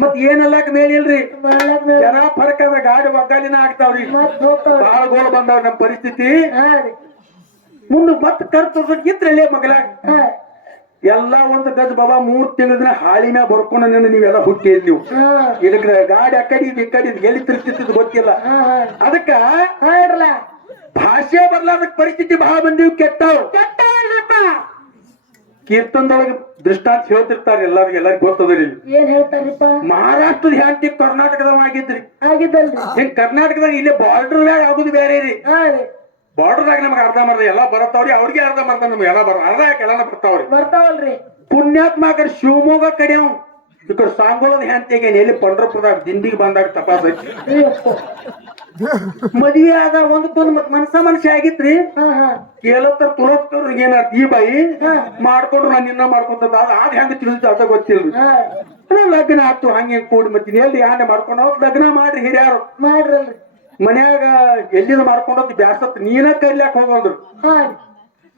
ಮತ್ ಏನಲ್ಲಾಕ ಮೇಲೆ ಇಲ್ರಿ ಮಾಡಕ್ ಬೇಡ. ಜನ ಫರಕ್ ಅಂದ್ರೆ ಗಾಡಿ ಒಗ್ಗಾಲಿನ ಆಗ್ತಾವ್ರಿ ಮತ್ತ್ ಹೋಗ್ತಾವ್ರಿ. ಬಾಳ ಗೋಳ ಬಂದಾವ್ ನಮ್ ಪರಿಸ್ಥಿತಿ ಹಾ ರೀ ಮುಂದ್ ಮತ್ ಕರ್ತಲ್ಲೇ ಮಗಲ ಹಾ ಎಲ್ಲಾ ಒಂದ್ ಗಜ ಬಾಬಾ 3 ತಿಂಗಳ ದಿನ ಹಾಳಿ ಮ್ಯಾಗ ಬರ್ಕೊಂಡ ನೀವೆಲ್ಲ ಹುಟ್ಟಿದ್ ನೀವು ಹಾ ಇದಕ್ಕ ಗಾಡಿ ಆ ಕಡೆ ಈ ಕಡೆ ಎಲ್ಲಿ ತಿರ್ತಿದ್ದು ಗೊತ್ತಿಲ್ಲ ಹಾ ಹಾ ಅದಕ್ಕ ಹಾ ಇರಲ್ಲ ಭಾಷೆ ಬರ್ಲಾರ್ದ ಪರಿಸ್ಥಿತಿ ಬಹಳ ಮಂದಿ ಕೆಟ್ಟವ್ ಕೆಟ್ಟ ಇಲ್ರಿಪ್ಪ ಕೀರ್ತನದೊಳಗೆ ದೃಷ್ಟಾಂತ ಹೇಳ್ತಿರ್ತಾರ ಎಲ್ಲರಿಗೂ ಗೊತ್ತದ್ರಿ ಏನ್ ಹೇಳ್ತಾರಿಪ್ಪ ಮಹಾರಾಷ್ಟ್ರದ ಹ್ಯಾಂತಿ ಕರ್ನಾಟಕದಾಗ ಆಗಿದ್ರಿ ಆಗಿದ್ದಲ್ರಿ ಹಿಂಗ್ ಕರ್ನಾಟಕದಾಗ ಇಲ್ಲೇ ಬಾರ್ಡರ್ ಮ್ಯಾಗ ಆಗುದು ಬೇರೆ ರೀ ಹಾ ರೀ ಬಾರ್ಡರ್ದಾಗ ನಮ್ಗೆ ಅರ್ಧ ಮರ್ದ ಎಲ್ಲಾ ಬರತ್ತಾವ್ರಿ ಅವ್ರಿಗೆ ಅರ್ಧ ಮರ್ದ ನಮ್ಗೆ ಎಲ್ಲ ಅರ್ಧ ಎಲ್ಲಾನ ಬರ್ತಾವ್ರಿ ಬರ್ತಾವಲ್ರಿ ಪುಣ್ಯಾತ್ಮ ಕಡೆ ಶಿವಮೊಗ್ಗ ಕಡೆ ಅವ್ ಈ ಕಡೆ ಸಾಂಗೋಲದ ಹ್ಯಾಂತಿಗೆ ಎಲ್ಲಿ ಪಂಡ್ರಪುರದಾಗ ದಿಂಡಿಗೆ ಬಂದಾಗ ತಪಾಸ್ ಐತಿ ಅಯ್ಯಪ್ಪ ಮದ್ವೆ ಆದ ಒಂದಕ್ಕೊಂದು ಮತ್ ಮನಸ್ಸೆ ಆಗಿತ್ರಿ ಹಾ ಹಾ ಕೇಳತ್ತಾರ ತುಳಸ್ತಾರ ಏನಾರ್ಥ ಈ ಬಾಯಿ ಹಾ. ಮಾಡ್ಕೊಂಡ್ರು ನಾನು ಇನ್ನ ಮಾಡ್ಕೊಂತ ಅದ್ ಹೆಂಗ ತಿಳಿದ ಅದ ಗೊತ್ತಿಲ್ರಿ ಹಾ ಲಗ್ನ ಆತು ಹಂಗೆ ಕೂಡಿ ಮತ್ತೀನಿ ಎಲ್ಲಿ ಯಾನೆ ಮಾಡ್ಕೊಂಡ್ ಹೋಗ್ ಲಗ್ನ ಮಾಡ್ರಿ ಹಿರಿಯಾರು ಮಾಡ್ರಲ್ರಿ ಮನ್ಯಾಗ ಎಲ್ಲಿಂದ ಮಾಡ್ಕೊಂಡೋದ್ ಬ್ಯಾಸತ್ ನೀನ ಕರ್ಲ್ಯಾಕ ಹೋಗೋದ್ರು ಹಾ ರೀ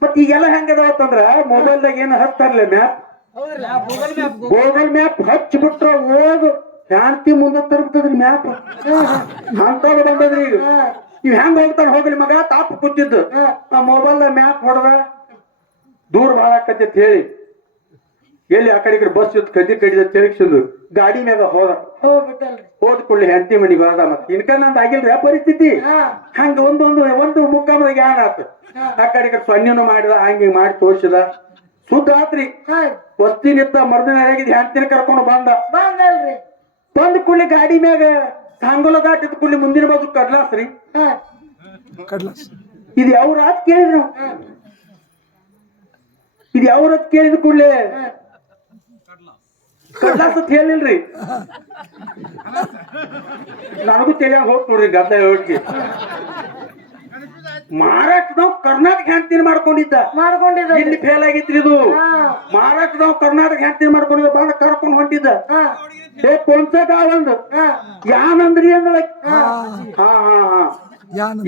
ಮತ್ ಈಗೆಲ್ಲ ಹೆಂಗದಾವತ್ತಂದ್ರ ಮೊಬೈಲ್ದಾಗ ಏನ್ ಹಚ್ತಾರಲ್ಲ ಮ್ಯಾಪ್ ಹೌದ್ರಿ ಆ ಗೂಗಲ್ ಮ್ಯಾಪ್ ಗೂಗಲ್ ಮ್ಯಾಪ್ ಹಚ್ಚಿ ಬಿಟ್ರ ಓದು ಶಾಂತಿ ಮುಂದೆ ತರ್ಬಿಟ್ಟದ್ರಿ ಮ್ಯಾಪ್ ಅಂತವ್ರು ಬಂದದ್ರಿ ಈಗ ಹಾ ನೀವ್ ಹೆಂಗ್ ಹೋಗ್ತಾರ ಹೋಗ್ಲಿ ಮಗ ತಾಪ ಕೂತಿದ್ದು ಹಾ ಆ ಮೊಬೈಲ್ದಾಗ ಮ್ಯಾಪ್ ಹೊಡೆದ ದೂರ ಭಾಳ ಆಕತಿ ಅಂತ ಹೇಳಿ ಎಲ್ಲಿ ಆ ಕಡೆ ಈ ಕಡೆ ಬಸ್ ಇತ್ತು ಕದ್ದಿ ಕಡಿದ ತಿರುಗಿಸಿದ್ದು ಗಾಡಿ ಮ್ಯಾಗ ಹೋದ ಹೋಗ್ಬಿಟ್ಟಲ್ರಿ ಹೋದ ಕೂಡಲೇ ಹೆಂಡತಿ ಮನಿಗೆ ಹೋದ ಮತ್ತೆ ಇನ್ಕ ನಂದು ಆಗಿಲ್ರಿ ಆ ಪರಿಸ್ಥಿತಿ ಹಾ ಹಂಗ ಒಂದು ಮುಖಾಮದಾಗ ಏನ್ ಆತು ಆ ಕಡೆ ಈ ಕಡೆ ಸೊನ್ನೆನು ಮಾಡಿದ ಹಂಗೆ ಮಾಡಿ ತೋರ್ಸಿದ ಸುದ್ದ ಆತ್ರಿ ಹಾ ವಸ್ತಿ ನಿತ್ತ ಮರ್ದಿನ ಆಗಿದ್ ಹೆಂಡತಿನ ಕರ್ಕೊಂಡು ಬಂದ ಬಂದಲ್ರಿ ಬಂದ ಕೂಡಲೇ ಗಾಡಿ ಮ್ಯಾಗ ಸಾಂಗೋಲ ದಾಟಿದ ಕೂಡಲೇ ಮುಂದಿನ ಬಾಜು ಕಡ್ಲಾಸ್ರಿ ಹಾ ಇದು ಯಾವ ರಾತ್ ಕೇಳಿದ್ರು ಇದು ಯಾವ ರಾತ್ ಕೇಳಿದ ಕೂಡಲೇ ಕಡ್ಲಾಸ್ ಅಂತ ಹೇಳಿಲ್ರಿ ನನಗೂ ತಿಳಿಯಾಗ ಹೋಗ್ ನೋಡ್ರಿ ಗದ್ದ ಹೇಳಿಕೆ ಮಹಾರಾಷ್ಟ್ರದವ್ ಕರ್ನಾಟಕ ಹೆಂಡ್ತಿನ ಮಾಡ್ಕೊಂಡಿದ್ದ ಇಲ್ಲಿ ಫೇಲ್ ಆಗಿತ್ರಿ ಇದು ಮಹಾರಾಷ್ಟ್ರದವ್ ಕರ್ನಾಟಕ ಹೆಂಡ್ತಿನ ಮಾಡ್ಕೊಂಡಿದ್ದ ಬಾಳ ಕರ್ಕೊಂಡು ಹೊಂಟಿದ್ದ ಏ ಕೊಂಚಕ ಒಂದು ಯಾನಂದ್ರಿ ಅಂದ್ರ ಹಾ ಹಾ ಹಾ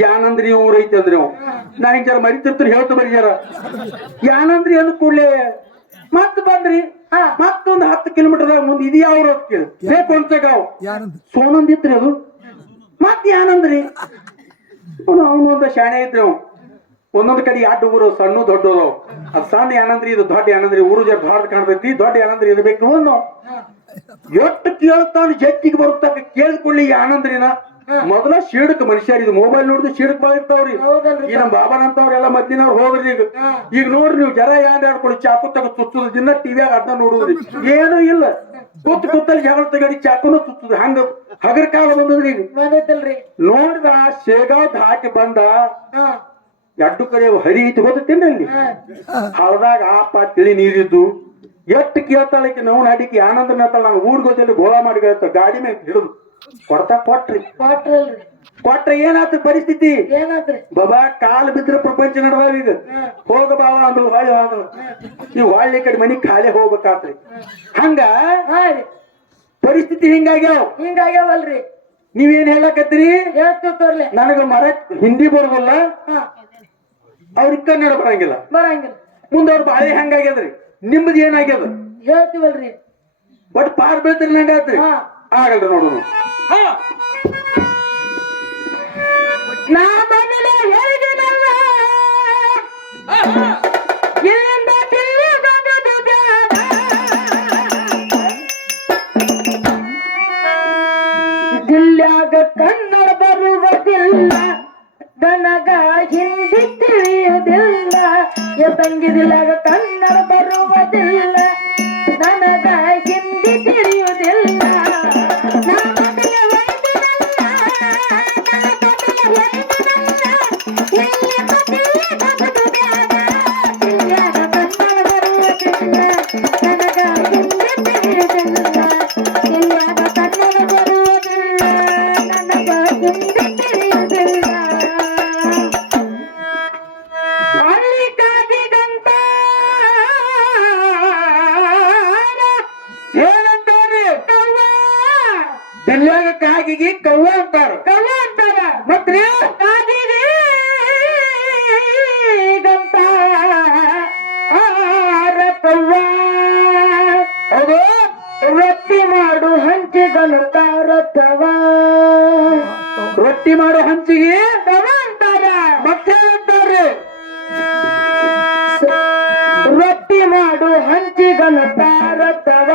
ಯಾನಂದ್ರಿ ಊರ್ ಐತಿ ಅಂದ್ರಿ ಅವ್ ನಾ ಹಿಂಗ್ ಜರ ಮರಿತಿರ್ತೀನಿ ಹೇಳ್ತು ಬರೀ ಯಾನಂದ್ರಿ ಅಂದ ಕೂಡ್ಲೆ ಮತ್ ಬಂದ್ರಿ ಮತ್ತೊಂದು 10 ಕಿಲೋಮೀಟರ್ ಮುಂದೆ ಇದು ಯಾವ ರೋಡ್ ಕೇಳಿ ಸೇ ಕೊಂಚಗಾವ್ ಸೋನಂದ್ ಇತ್ರಿ ಅದು ಮತ್ ಯಾನಂದ್ರಿ ಅವನೊಂದ ಶಾಣೆ ಐತ್ರಿ ಅವ್ ಒಂದೊಂದ್ ಕಡೆ ಎರಡು ಊರು ಸಣ್ಣ ದೊಡ್ಡವರು ಅದ್ ಸಣ್ಣ ಯಾನಂದ್ರಿ ಇದು ದೊಡ್ಡ ಯಾನಂದ್ರಿ ಊರು ಜರ ದೊಡ್ಡ ಕಾಣ್ತೈತಿ ದೊಡ್ಡ ಯಾನಂದ್ರಿ ಇರ್ಬೇಕು ಒಂದು ಎಷ್ಟು ಕೇಳ್ತಾನ ಜಟ್ಟಿಗೆ ಬರುತ್ತಾಗ ಕೇಳಿದ್ಕೊಳ್ಳಿ ಯಾನಂದ್ರಿನ ಮೊದಲ ಶೀಡಕ್ ಮನುಷ್ಯರ್ ಇದು ಮೊಬೈಲ್ ನೋಡಿದ್ರೆ ಶೀಡಕ್ ಬಾಳಿರ್ತಾವ್ರಿ ಈ ನಮ್ ಬಾಬಾನಂತವ್ರೆಲ್ಲ ಮದ್ದಿನವ್ರು ಹೋಗ್ರಿ ಈಗ ನೋಡ್ರಿ ನೀವು ಜರ ಯಾನ್ ಆಡ್ಕೊಳ್ಳಿ ಚಾಕು ತಗ ಸುತ್ತುದು ದಿನ ಟಿವಿಯಾಗ ಅದನ್ನ ನೋಡುದ್ರಿ ಏನೂ ಇಲ್ಲ ಕೂತಲ್ಲಿ ಜಗಳ ತಗಡಿ ಚಾಕುನು ಸುತ್ತುದು ಹಂಗ ಹಗರ್ ಕಾಲ ಬಂದದ್ರಿ ಈಗ ನೋಡ್ದ ಶೇಗಾವ್ ದಾಟಿ ಬಂದ ಎಡ್ಡು ಕಡೆ ಹರಿ ಐತಿ ಗೊತ್ತೇನ್ರಿ ಅಲ್ಲಿ ಹಳದಾಗ ಆಪ ತಿಳಿ ನೀರಿದ್ದು ಎಷ್ಟು ಕೇಳ್ತಾಳಕ್ಕೆ ನಾವು ನಡಿಕೆ ಆನಂದ ಹೇಳ್ತಾಳ ನಾನು ಊರ್ ಗೊತ್ತಲ್ಲಿ ಗೋಳ ಮಾಡಿ ಹೇಳ್ತ ಗಾಡಿ ಮೇಲೆ ಹಿಡಿದು ಕೊಡ್ತಾ ಕೊಟ್ರೆ ಏನಾಯ್ತು ಪರಿಸ್ಥಿತಿ ಬಾಬಾ ಕಾಲು ಬಿದ್ರೆ ಪ್ರಪಂಚ ನಡವಾವ ಈಗ ಹೋಗ ಬಾವ ಅಂದ್ರು ಹೊಳ್ಳಿ ಹೋದ ನೀವು ಹೊಳ್ಳಿ ಕಡೆ ಮನಿ ಖಾಲಿ ಹೋಗ್ಬೇಕಾತ್ರಿ ಹಂಗ ಪರಿಸ್ಥಿತಿ ಹಿಂಗಾಗ್ಯಾವಲ್ರಿ ನೀವೇನ್ ಹೇಳಕತ್ತೀರಿ ನನಗ ಹಿಂದಿ ಬರೋದಿಲ್ಲ ಅವ್ರಿಗೆ ಕನ್ನಡ ಬರಂಗಿಲ್ಲ ಮುಂದ ಅವ್ರ ಬಾಳೆ ಹೆಂಗಾಗ್ಯದ್ರಿ ನಿಮ್ದು ಏನಾಗ್ಯದ ಹೇಳ್ತೀವಲ್ರಿ ಬಟ್ ಪಾರ್ ಬೀಳ್ತೀರಿ ನಂಗಾತ್ರಿ ಆಗಲ್ರಿ ನೋಡೋಣ ನಾ ಮನೇಲೆ ಹೇಳಿದೆನಲ್ಲ ಇಲ್ಲಿಂದ ದಿಲ್ಲಿ ಬರೋದು ಬೇಡ ದಿಲ್ಯಾಗ ಕನ್ನಡ ಬರುವುದಿಲ್ಲ ನನಗ ಹಿಂದಿ ತಿಳಿಯುವುದಿಲ್ಲ ತಂಗಿದಿಲ್ಲಾಗ ಕನ್ನಡ ಬರುವುದಿಲ್ಲ ನನಗ ಹಿಂದಿ ತಿಳಿಯುವುದಿಲ್ಲ ದಿಲ್ಯಾಗ ಕಾಗಿಗೆ ಕವ್ವ ಅಂತಾರ ಮತ್ರಿ ಹೌದು ರೊಟ್ಟಿ ಮಾಡು ಹಂಚಿಗನು ತಾರತವ ರೊಟ್ಟಿ ಮಾಡೋ ಹಂಚಿಗೆ ತವ ಅಂತಾರ ಮತ್ತೆ ಅಂತಾರೆ ರೊಟ್ಟಿ ಮಾಡು ಹಂಚಿಗನು ತಾರತವ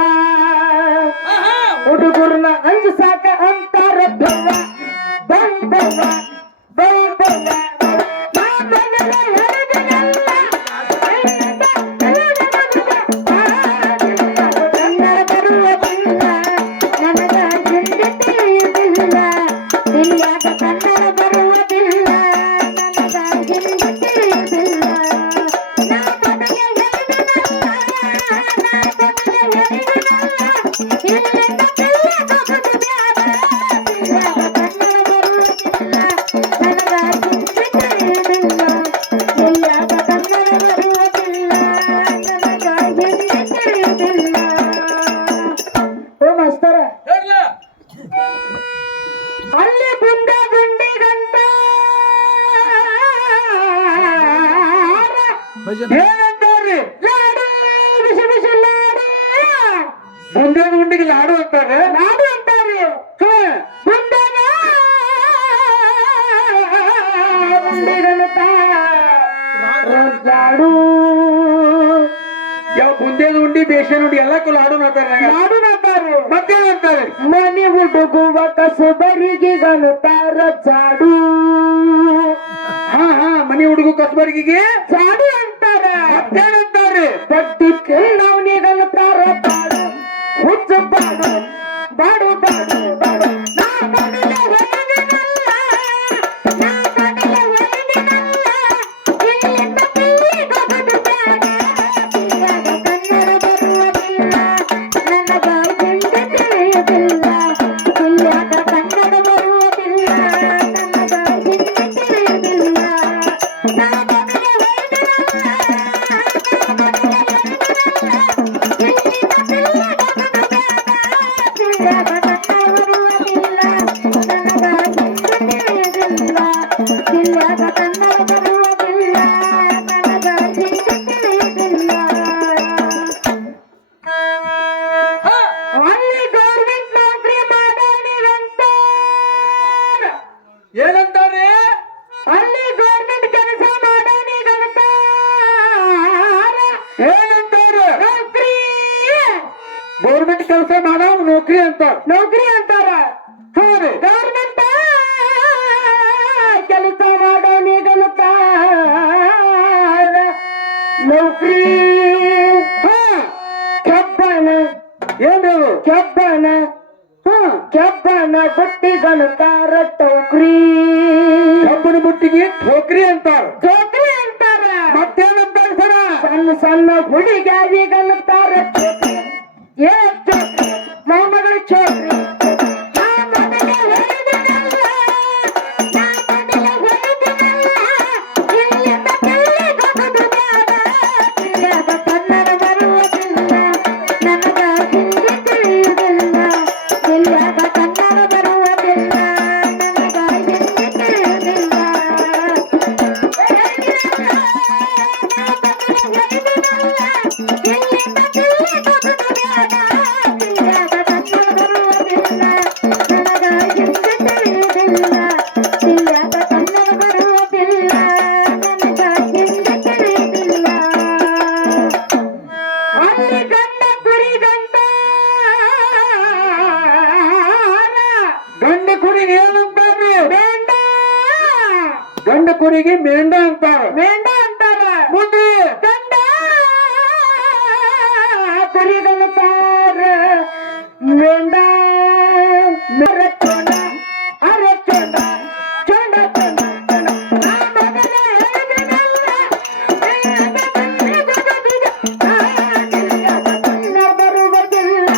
ಹುಡುಗರ್ನ ಅಂಜು ಸಾಕ ಅಂತಾರ ಬವ್ವ ಬವ್ವ ಬವ್ವ ಕನ್ನಡ ಬರುವುದಿಲ್ಲ ನನಗ ಹಿಂದಿ ತಿಳಿಯುವುದಿಲ್ಲ ಇಲ್ಯಾಕ ಕನ್ನಡ ಬರುವುದಿಲ್ಲ ನನಗ ಹಿಂದಿ ತಿಳಿಯುವುದಿಲ್ಲ ನಾ ಮೊದಲೇ ಹೇಳಿದೆನಲ್ಲ ಅಲ್ಲಿ ಗುಂಡ ಗುಂಡಿಗಂತ ಏನಂತಾರ್ರಿ ಲಾಡು ಬಿಸಿ ಬಿಸಿ ಲಾಡು ಮುಂದೆ ಗುಂಡಿಗೆ ಲಾಡು ಅಂತಾರೆ ಲಾಡು ಅಂತಾರೆ ಗುಂಡನ ಗುಂಡಿಗಂತ ಲಾಡು ಯಾವ ಬುಂದೇದ ಉಂಡಿ ಬೇಸನ್ ಉಂಡಿ ಎಲ್ಲಕ್ಕೂ ಲಾಡು ಅಂತಾರೆ ಲಾಡು ಅಂತಾರೆ ಮತ್ತೇನಂತಾರೆ ಮನೆ ಹುಡುಗುವ ಕಸಬರಿಗೆ ಗನುತಾರ ಜಾಡು ಹಾ ಹಾ ಮನಿ ಹುಡುಗ ಕಸ್ಬರ್ಗಿಗೆ ಜಾಡು ಅಂತಾರ ಮತ್ತೇನಂತಾರೆ ಬಡ್ಡಿ ತಿನ್ನವನಿಗನುತಾರ ಬಾಡು ಹುಚ್ಚ ಬಾಡು ಬಾಡು ಬಾಡು ಬಾಡು ನಾ ಮೊದಲೇ ಹೇಳಿದೆನಲ್ಲ, ನಾ ಮೊದಲೇ ಏನಂತಾನೆ ಅಲ್ಲಿ ಗೌರ್ಮೆಂಟ್ ಕೆಲಸ ಮಾಡೋನಿಗಂತ ಏನಂತಾರೆ ನೌಕರಿ ಗೌರ್ಮೆಂಟ್ ಕೆಲಸ ಮಾಡೋ ನೌಕರಿ ಅಂತಾರ ನೌಕರಿ ಅಂತಾರ. ಹೌದು ಗೌರ್ಮೆಂಟ್ ಕೆಲಸ ಮಾಡೋನಿಗಂತ ನೌಕರಿ. ಕೆಬ್ಬನ ಏನ್ರಿ ಕೆಬ್ಬನ ಕೆಬ್ಬನ ಬುಟ್ಟಿಗಂತಾರ ಟೋಕ್ರಿ. ಕಬ್ಬನ ಬುಟ್ಟಿಗೆ ಠೋಕ್ರಿ ಅಂತಾರ ಟೋಕ್ರಿ ಅಂತಾರ. ಮತ್ತೇನಂತಾರ ಸರ ಸಣ್ಣ ಸಣ್ಣ ಹುಡುಗಿಗಂತಾರ ಚೋಕ್ರಿ. ಏ ಚೋಕ್ರಿ ಮೊಮ್ಮಗಳು ಚೋಕ್ರಿ. ಗಂಡ ಕುರಿಗೆ ಏನಂತಾರ್ರಿ ಗಂಡ ಕುರಿಗೆ ಮೇಂಡ ಅಂತಾರ ಮೇಂಡ ಅಂತಾರ. ಮುಂದೆ ಗಂಡ ಕುರಿಗಂತಾರ ಮೇಂಡ ಮೆರಚೋಣ ಅರಚೋಣ ಚೋಣ ಚೋಣ ಬರುವುದಿಲ್ಲ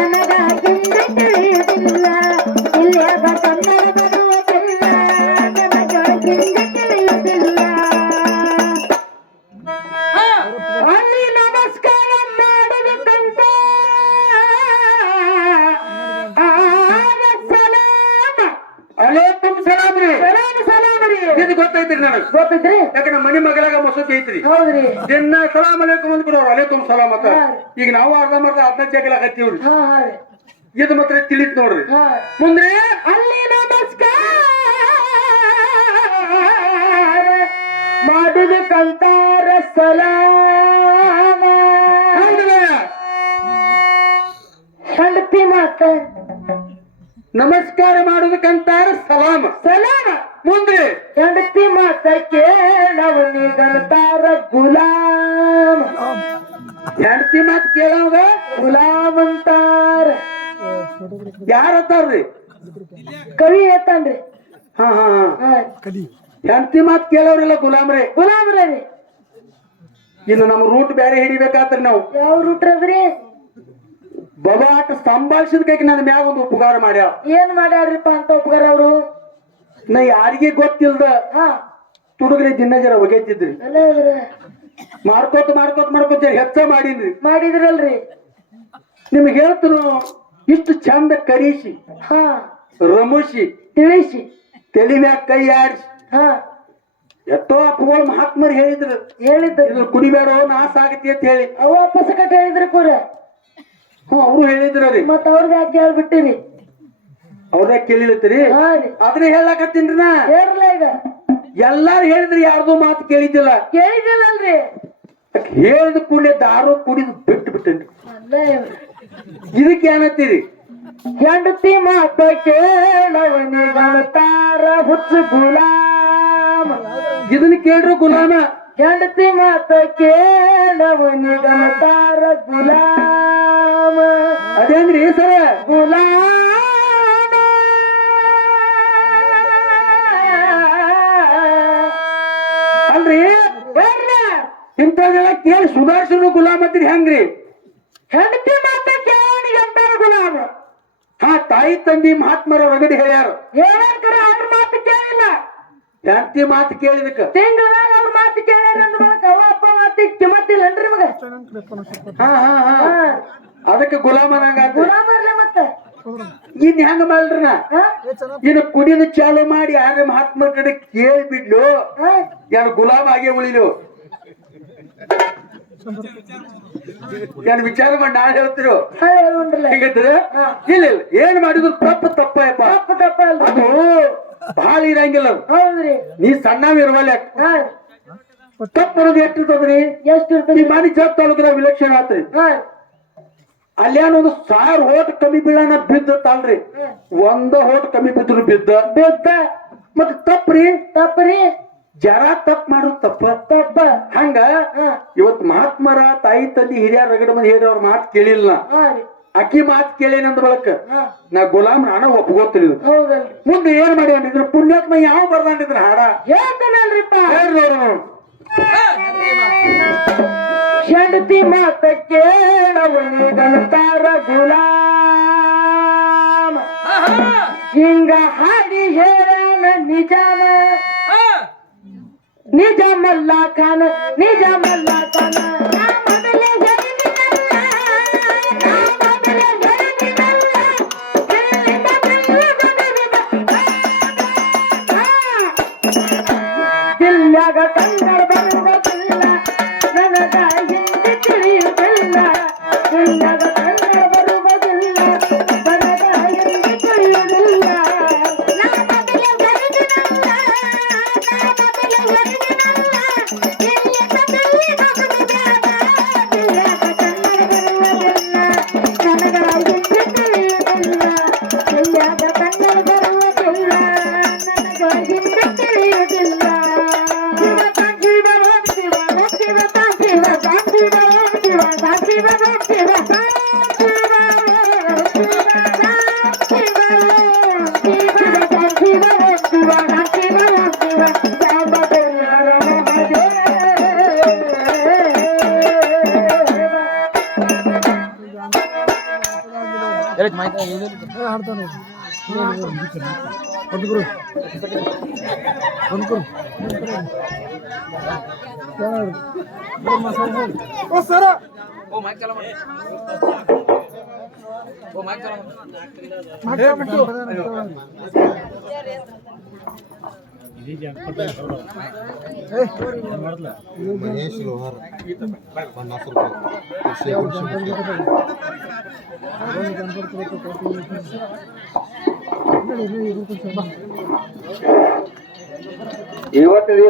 ನನಗ ಹಿಂದೆ ತಿಳಿಯುವುದಿಲ್ಲ. ಬರುವುದಿಲ್ಲ ನನಗ ಹಿಂದೆ ತಿಳಿಯುವುದಿಲ್ಲ. ಅಲ್ಲಿ ನಮಸ್ಕಾರ ಮಾಡಬೇಕಂತ ಸಲಾಮ ಅಲೇಕುಂ ಸಲಾಮ್ ರೀ ಸಲಾಮ ರೀ. ಇದು ಗೊತ್ತೈತ್ರಿ ನನಗ ಗೊತ್ತೈತ್ರಿ? ಯಾಕೆ ನಮ್ಮ ಮನಿ ಮಗಳಾಗ ಮಸೂತಿ ಐತ್ರಿ ಹೌದ್ರಿ. ದಿನ ಸಲಾಮ್ ಅಲೇಕುಂ ಅಂದ್ ಕೊಡೋರು ಅಲೇಕುಂ ಸಲಾಮ್ ಅಂತ ಹಾ. ಈಗ ನಾವು ಅರ್ಧಂಬರ್ಧ ಅದನ್ನ ಜಗಳಾಕತ್ತೀವ್ರಿ ಹಾ ಹಾ ರೀ. ಇದು ಮಾತ್ರ ತಿಳಿತ್ ನೋಡ್ರಿ ಹಾ. ಮುಂದ್ರಿ ಅಲ್ಲಿ ನಮಸ್ಕಾರ ಮಾಡಬೇಕಂತಾರ ಸಲಾಮ. ಹೆಂಡತಿ ಮಾತ ನಮಸ್ಕಾರ ಮಾಡೋದಕ್ಕಂತಾರ ಸಲಾಮ ಸಲಾಮ. ಮುಂದ್ರಿ ಹೆಂಡತಿ ಮಾತ ಕೇಳವನಿಗಂತಾರ ಗುಲಾಮ. ಹೆಂಡತಿ ಮಾತು ಕೇಳೋಗ ಗುಲಾಮ್ ಅಂತಾರ. ಯಾರತ್ತಾರ್ರಿ ಕವಿ ಎತ್ತನ್ರಿ. ಹಾ ಹಾ ಹಾ ಹಾ. ಹೆಂಡತಿ ಮಾತು ಕೇಳೋರಿಲ್ಲ ಗುಲಾಮ್ರೆ ಗುಲಾಮ್ರ ರೀ. ಇನ್ನು ನಮ್ಮ ರೂಟ್ ಬೇರೆ ಹಿಡಿಬೇಕಾತ್ರಿ ನಾವು ಯಾವ ರೂಟ್ರದ್ರಿ? ಬಬಾಟ್ ಸಂಭಾಳಿಸಿದ ಕೈಗೆ ನನ್ನ ಮ್ಯಾಗ ಒಂದು ಉಪಕಾರ ಮಾಡ್ಯಾವ ಏನ್ ಮಾಡ್ಯಾರ್ರಿಪ್ಪ ಅಂತ ಉಪಕಾರ ಅವ್ರು? ನಾ ಯಾರಿಗೆ ಗೊತ್ತಿಲ್ದ ಹಾ ತುಡುಗ್ರಿ ದಿನ ಜರ ಒಗೈತಿದ್ರಿ ಅಲ್ಲ ಇವ್ರ ಮಾಡ್ಕೋತ ಮಾಡ್ಕೋತ ಮಾಡ್ಕೋತ ಜರ ಹೆಚ್ಚ ಮಾಡೀನ್ರಿ ಮಾಡಿದ್ರಲ್ರಿ. ನಿಮ್ಗೆ ಹೇಳ್ತನು ಇಷ್ಟು ಚಂದ ಕರಿಸಿ ಹಾ ರಮುಸಿ ತಿಳಿಸಿ. ತಲೆ ಮ್ಯಾಗ ಕೈ ಆಡಿಸಿ ಹಾ ಎಷ್ಟೋ ಅಪ್ಪಗಳು ಮಹಾತ್ಮರು ಹೇಳಿದ್ರು ಹೇಳಿದ್ರಿ. ಇದು ಕುಡಿಬೇಡ ನಾಶ ಆಗತಿ ಅಂತ ಹೇಳಿ ಅವ ವಾಪಸ್ ಕಟ್ಟ ಹೇಳಿದ್ರಿ ಕೂರ. ಅವ್ರು ಹೇಳಿದ್ರಿ ಮತ್ತ ಅವ್ರದ್ದು ಯಾಕೆ ಹೇಳ್ಬಿಟ್ಟಿರಿ? ಅವ್ರೇ ಕೇಳಿಲತ್ತೀರಿ ಹಾ ರೀ. ಅದನ್ನ ಹೇಳಕತ್ತೀನ್ರಿ ನಾ ಹೇಳ್ರಲ್ಲ ಈಗ. ಎಲ್ಲಾರು ಹೇಳಿದ್ರಿ ಯಾರ್ದು ಮಾತು ಕೇಳಿದ್ದಿಲ್ಲ ಕೇಳಿದಿಲ್ಲಲ್ರಿ? ಹೇಳಿದ ಕೂಡಲೇ ದಾರು ಕುಡಿದು ಬಿಟ್ಟು ಬಿಟ್ಟೇನ್ರಿ ಅಲ್ಲ ಇವ್ರು. ಇದಕ್ಕೆ ಏನತ್ತೀರಿ ಹೆಂಡತಿ ಮಾತ ಕೇಳವನಿಗಂತಾರ ಹುಚ್ಚು ಗುಲಾಮ. ಇದನ್ನ ಕೇಳ್ರು ಗುಲಾಮ ಹೆಂಡತಿ ಮಾತ ಕೇಳವನಿಗಂತಾರ ಗುಲಾಮ. ಅದೇನ್ರಿ ಸರ ಗುಲಾಮ ಅಲ್ರಿ ಇಂಥದೆಲ್ಲ ಕೇಳಿ ಸುಧಾರಿಸಲು ಗುಲಾಮ ಅಂತೀರಿ ಹೆಂಗ್ರಿ ಹೆಂಡತಿ ಮಾತ ಕೇಳವನಿಗಂತಾರ ಗುಲಾಮ. ಹಾ ತಾಯಿ ತಂದಿ ಮಹಾತ್ಮರ ಒಳಗಡೆ ಹೇಳ್ಯಾರ ಹೇಳಕ್ರ ಅವ್ರ ಮಾತು ಕೇಳಿಲ್ಲ. ಹೆಂಡತಿ ಮಾತು ಕೇಳಿದಕ್ಕ ತಿಂಗಳದಾಗ ಅವ್ರ ಮಾತು ಕೇಳ್ಯಾರ ಅಂದ ಬಳಕ ಅವ ಅಪ್ಪ ಮಾತಿಗೆ ಕಿಮ್ಮತ್ತಿಲ್ಲನ್ರಿ ಮಗ. ಹಾ ಹಾ ಹಾ ಅದಕ್ಕೆ ಗುಲಾಮನಂಗ ಗುಲಾಮರ್ಲೆ ಮತ್ತ ಇನ್ ಹೆಂಗ ಮಾಡ್ರಿ ನಾ ಇನ್ನು ಕುಡಿದು ಚಾಲು ಮಾಡಿ ಯಾರ ಮಹಾತ್ಮ ಕಡೆ ಕೇಳಿ ಬಿಡ್ಲು ಯಾರು ಗುಲಾಮ್ ಆಗೇ ಉಳಿಲು ಏನ್ ವಿಚಾರ ಮಾಡಿ ನಾಳೆ ಹೇಳ್ತಿರು ಹೆಂಗೈತದ ಇಲ್ಲ ಇಲ್ಲ ಏನ್ ಮಾಡಿದ್ರು ತಪ್ಪಯಪ್ಪ ಅದು ಬಹಳ ಇರಂಗಿಲ್ಲ ಅದು. ನೀ ಸಣ್ಣವಿರುವಲ್ಲ ತಪ್ಪು ಅನ್ನೋದು ಎಷ್ಟಿರ್ತದ್ರಿ ಈ ಮಾನಿ ಜಗ್ ತಾಲೂಕದಾಗ ವಿಲಕ್ಷಣ ಆತ್ರಿ ಅಲ್ಲೇನ ಒಂದು 1000 ಹೋಟ್ ಕಮ್ಮಿ ಬೀಳನ ಬಿದ್ದಲ್ರಿ ಒಂದ ಹೋಟ್ ಕಮ್ಮಿ ಬಿದ್ರು ಬಿದ್ದ ಮತ್ ತಪ್ಪ್ರಿ ಜರ ತಪ್ಪ ಮಾಡುದು ತಪ್ಪ ಹಂಗ ಇವತ್ ಮಹಾತ್ಮರ ತಾಯಿ ತಂದಿ ಹಿರಿಯರ ರಗಡ ಮಂದಿ ಹೇಳಿದವ್ರ ಮಾತು ಕೇಳಿಲ್ಲ ಅಕ್ಕಿ ಮಾತು ಕೇಳೇನಂದ ಬಳಕ ನಾ ಗುಲಾಮ್ ನಾನ ಒಪ್ಕೋತೀನಿ ಮುಂದೆ ಏನ್ ಮಾಡ್ಯಾನಿದ್ರ ಪುಣ್ಯಾತ್ಮ ಯಾವ ಬರ್ದಾನಿದ್ರ ಹಾಡ ಹೇಳ್ತಾನಲ್ರಿಪ್ಪ ಹೆಂಡತಿ ಮಾತ ಕೇಳವನಿಗಂತಾರ ಗುಲಾಮ ಹಿಂಗ ಹಾಡಿ ಹೇಳನ ನಿಜಾಮಲ್ಲ ಖಾನ ದಿಲ್ಯಾಗ ಕನ್ನಡ ಬರುವುದಿಲ್ಲ ನನಗ ಹಿಂದಿ ತಿಳಿಯುವುದಿಲ್ಲ ದಿಲ್ಯಾಗ ಕನ್ನಡ ಬರುವುದಿಲ್ಲ ನನಗ ಹಿಂದಿ ತಿಳಿಯುವುದಿಲ್ಲ महेश लोहार 50 रुपये ಇವತ್ತು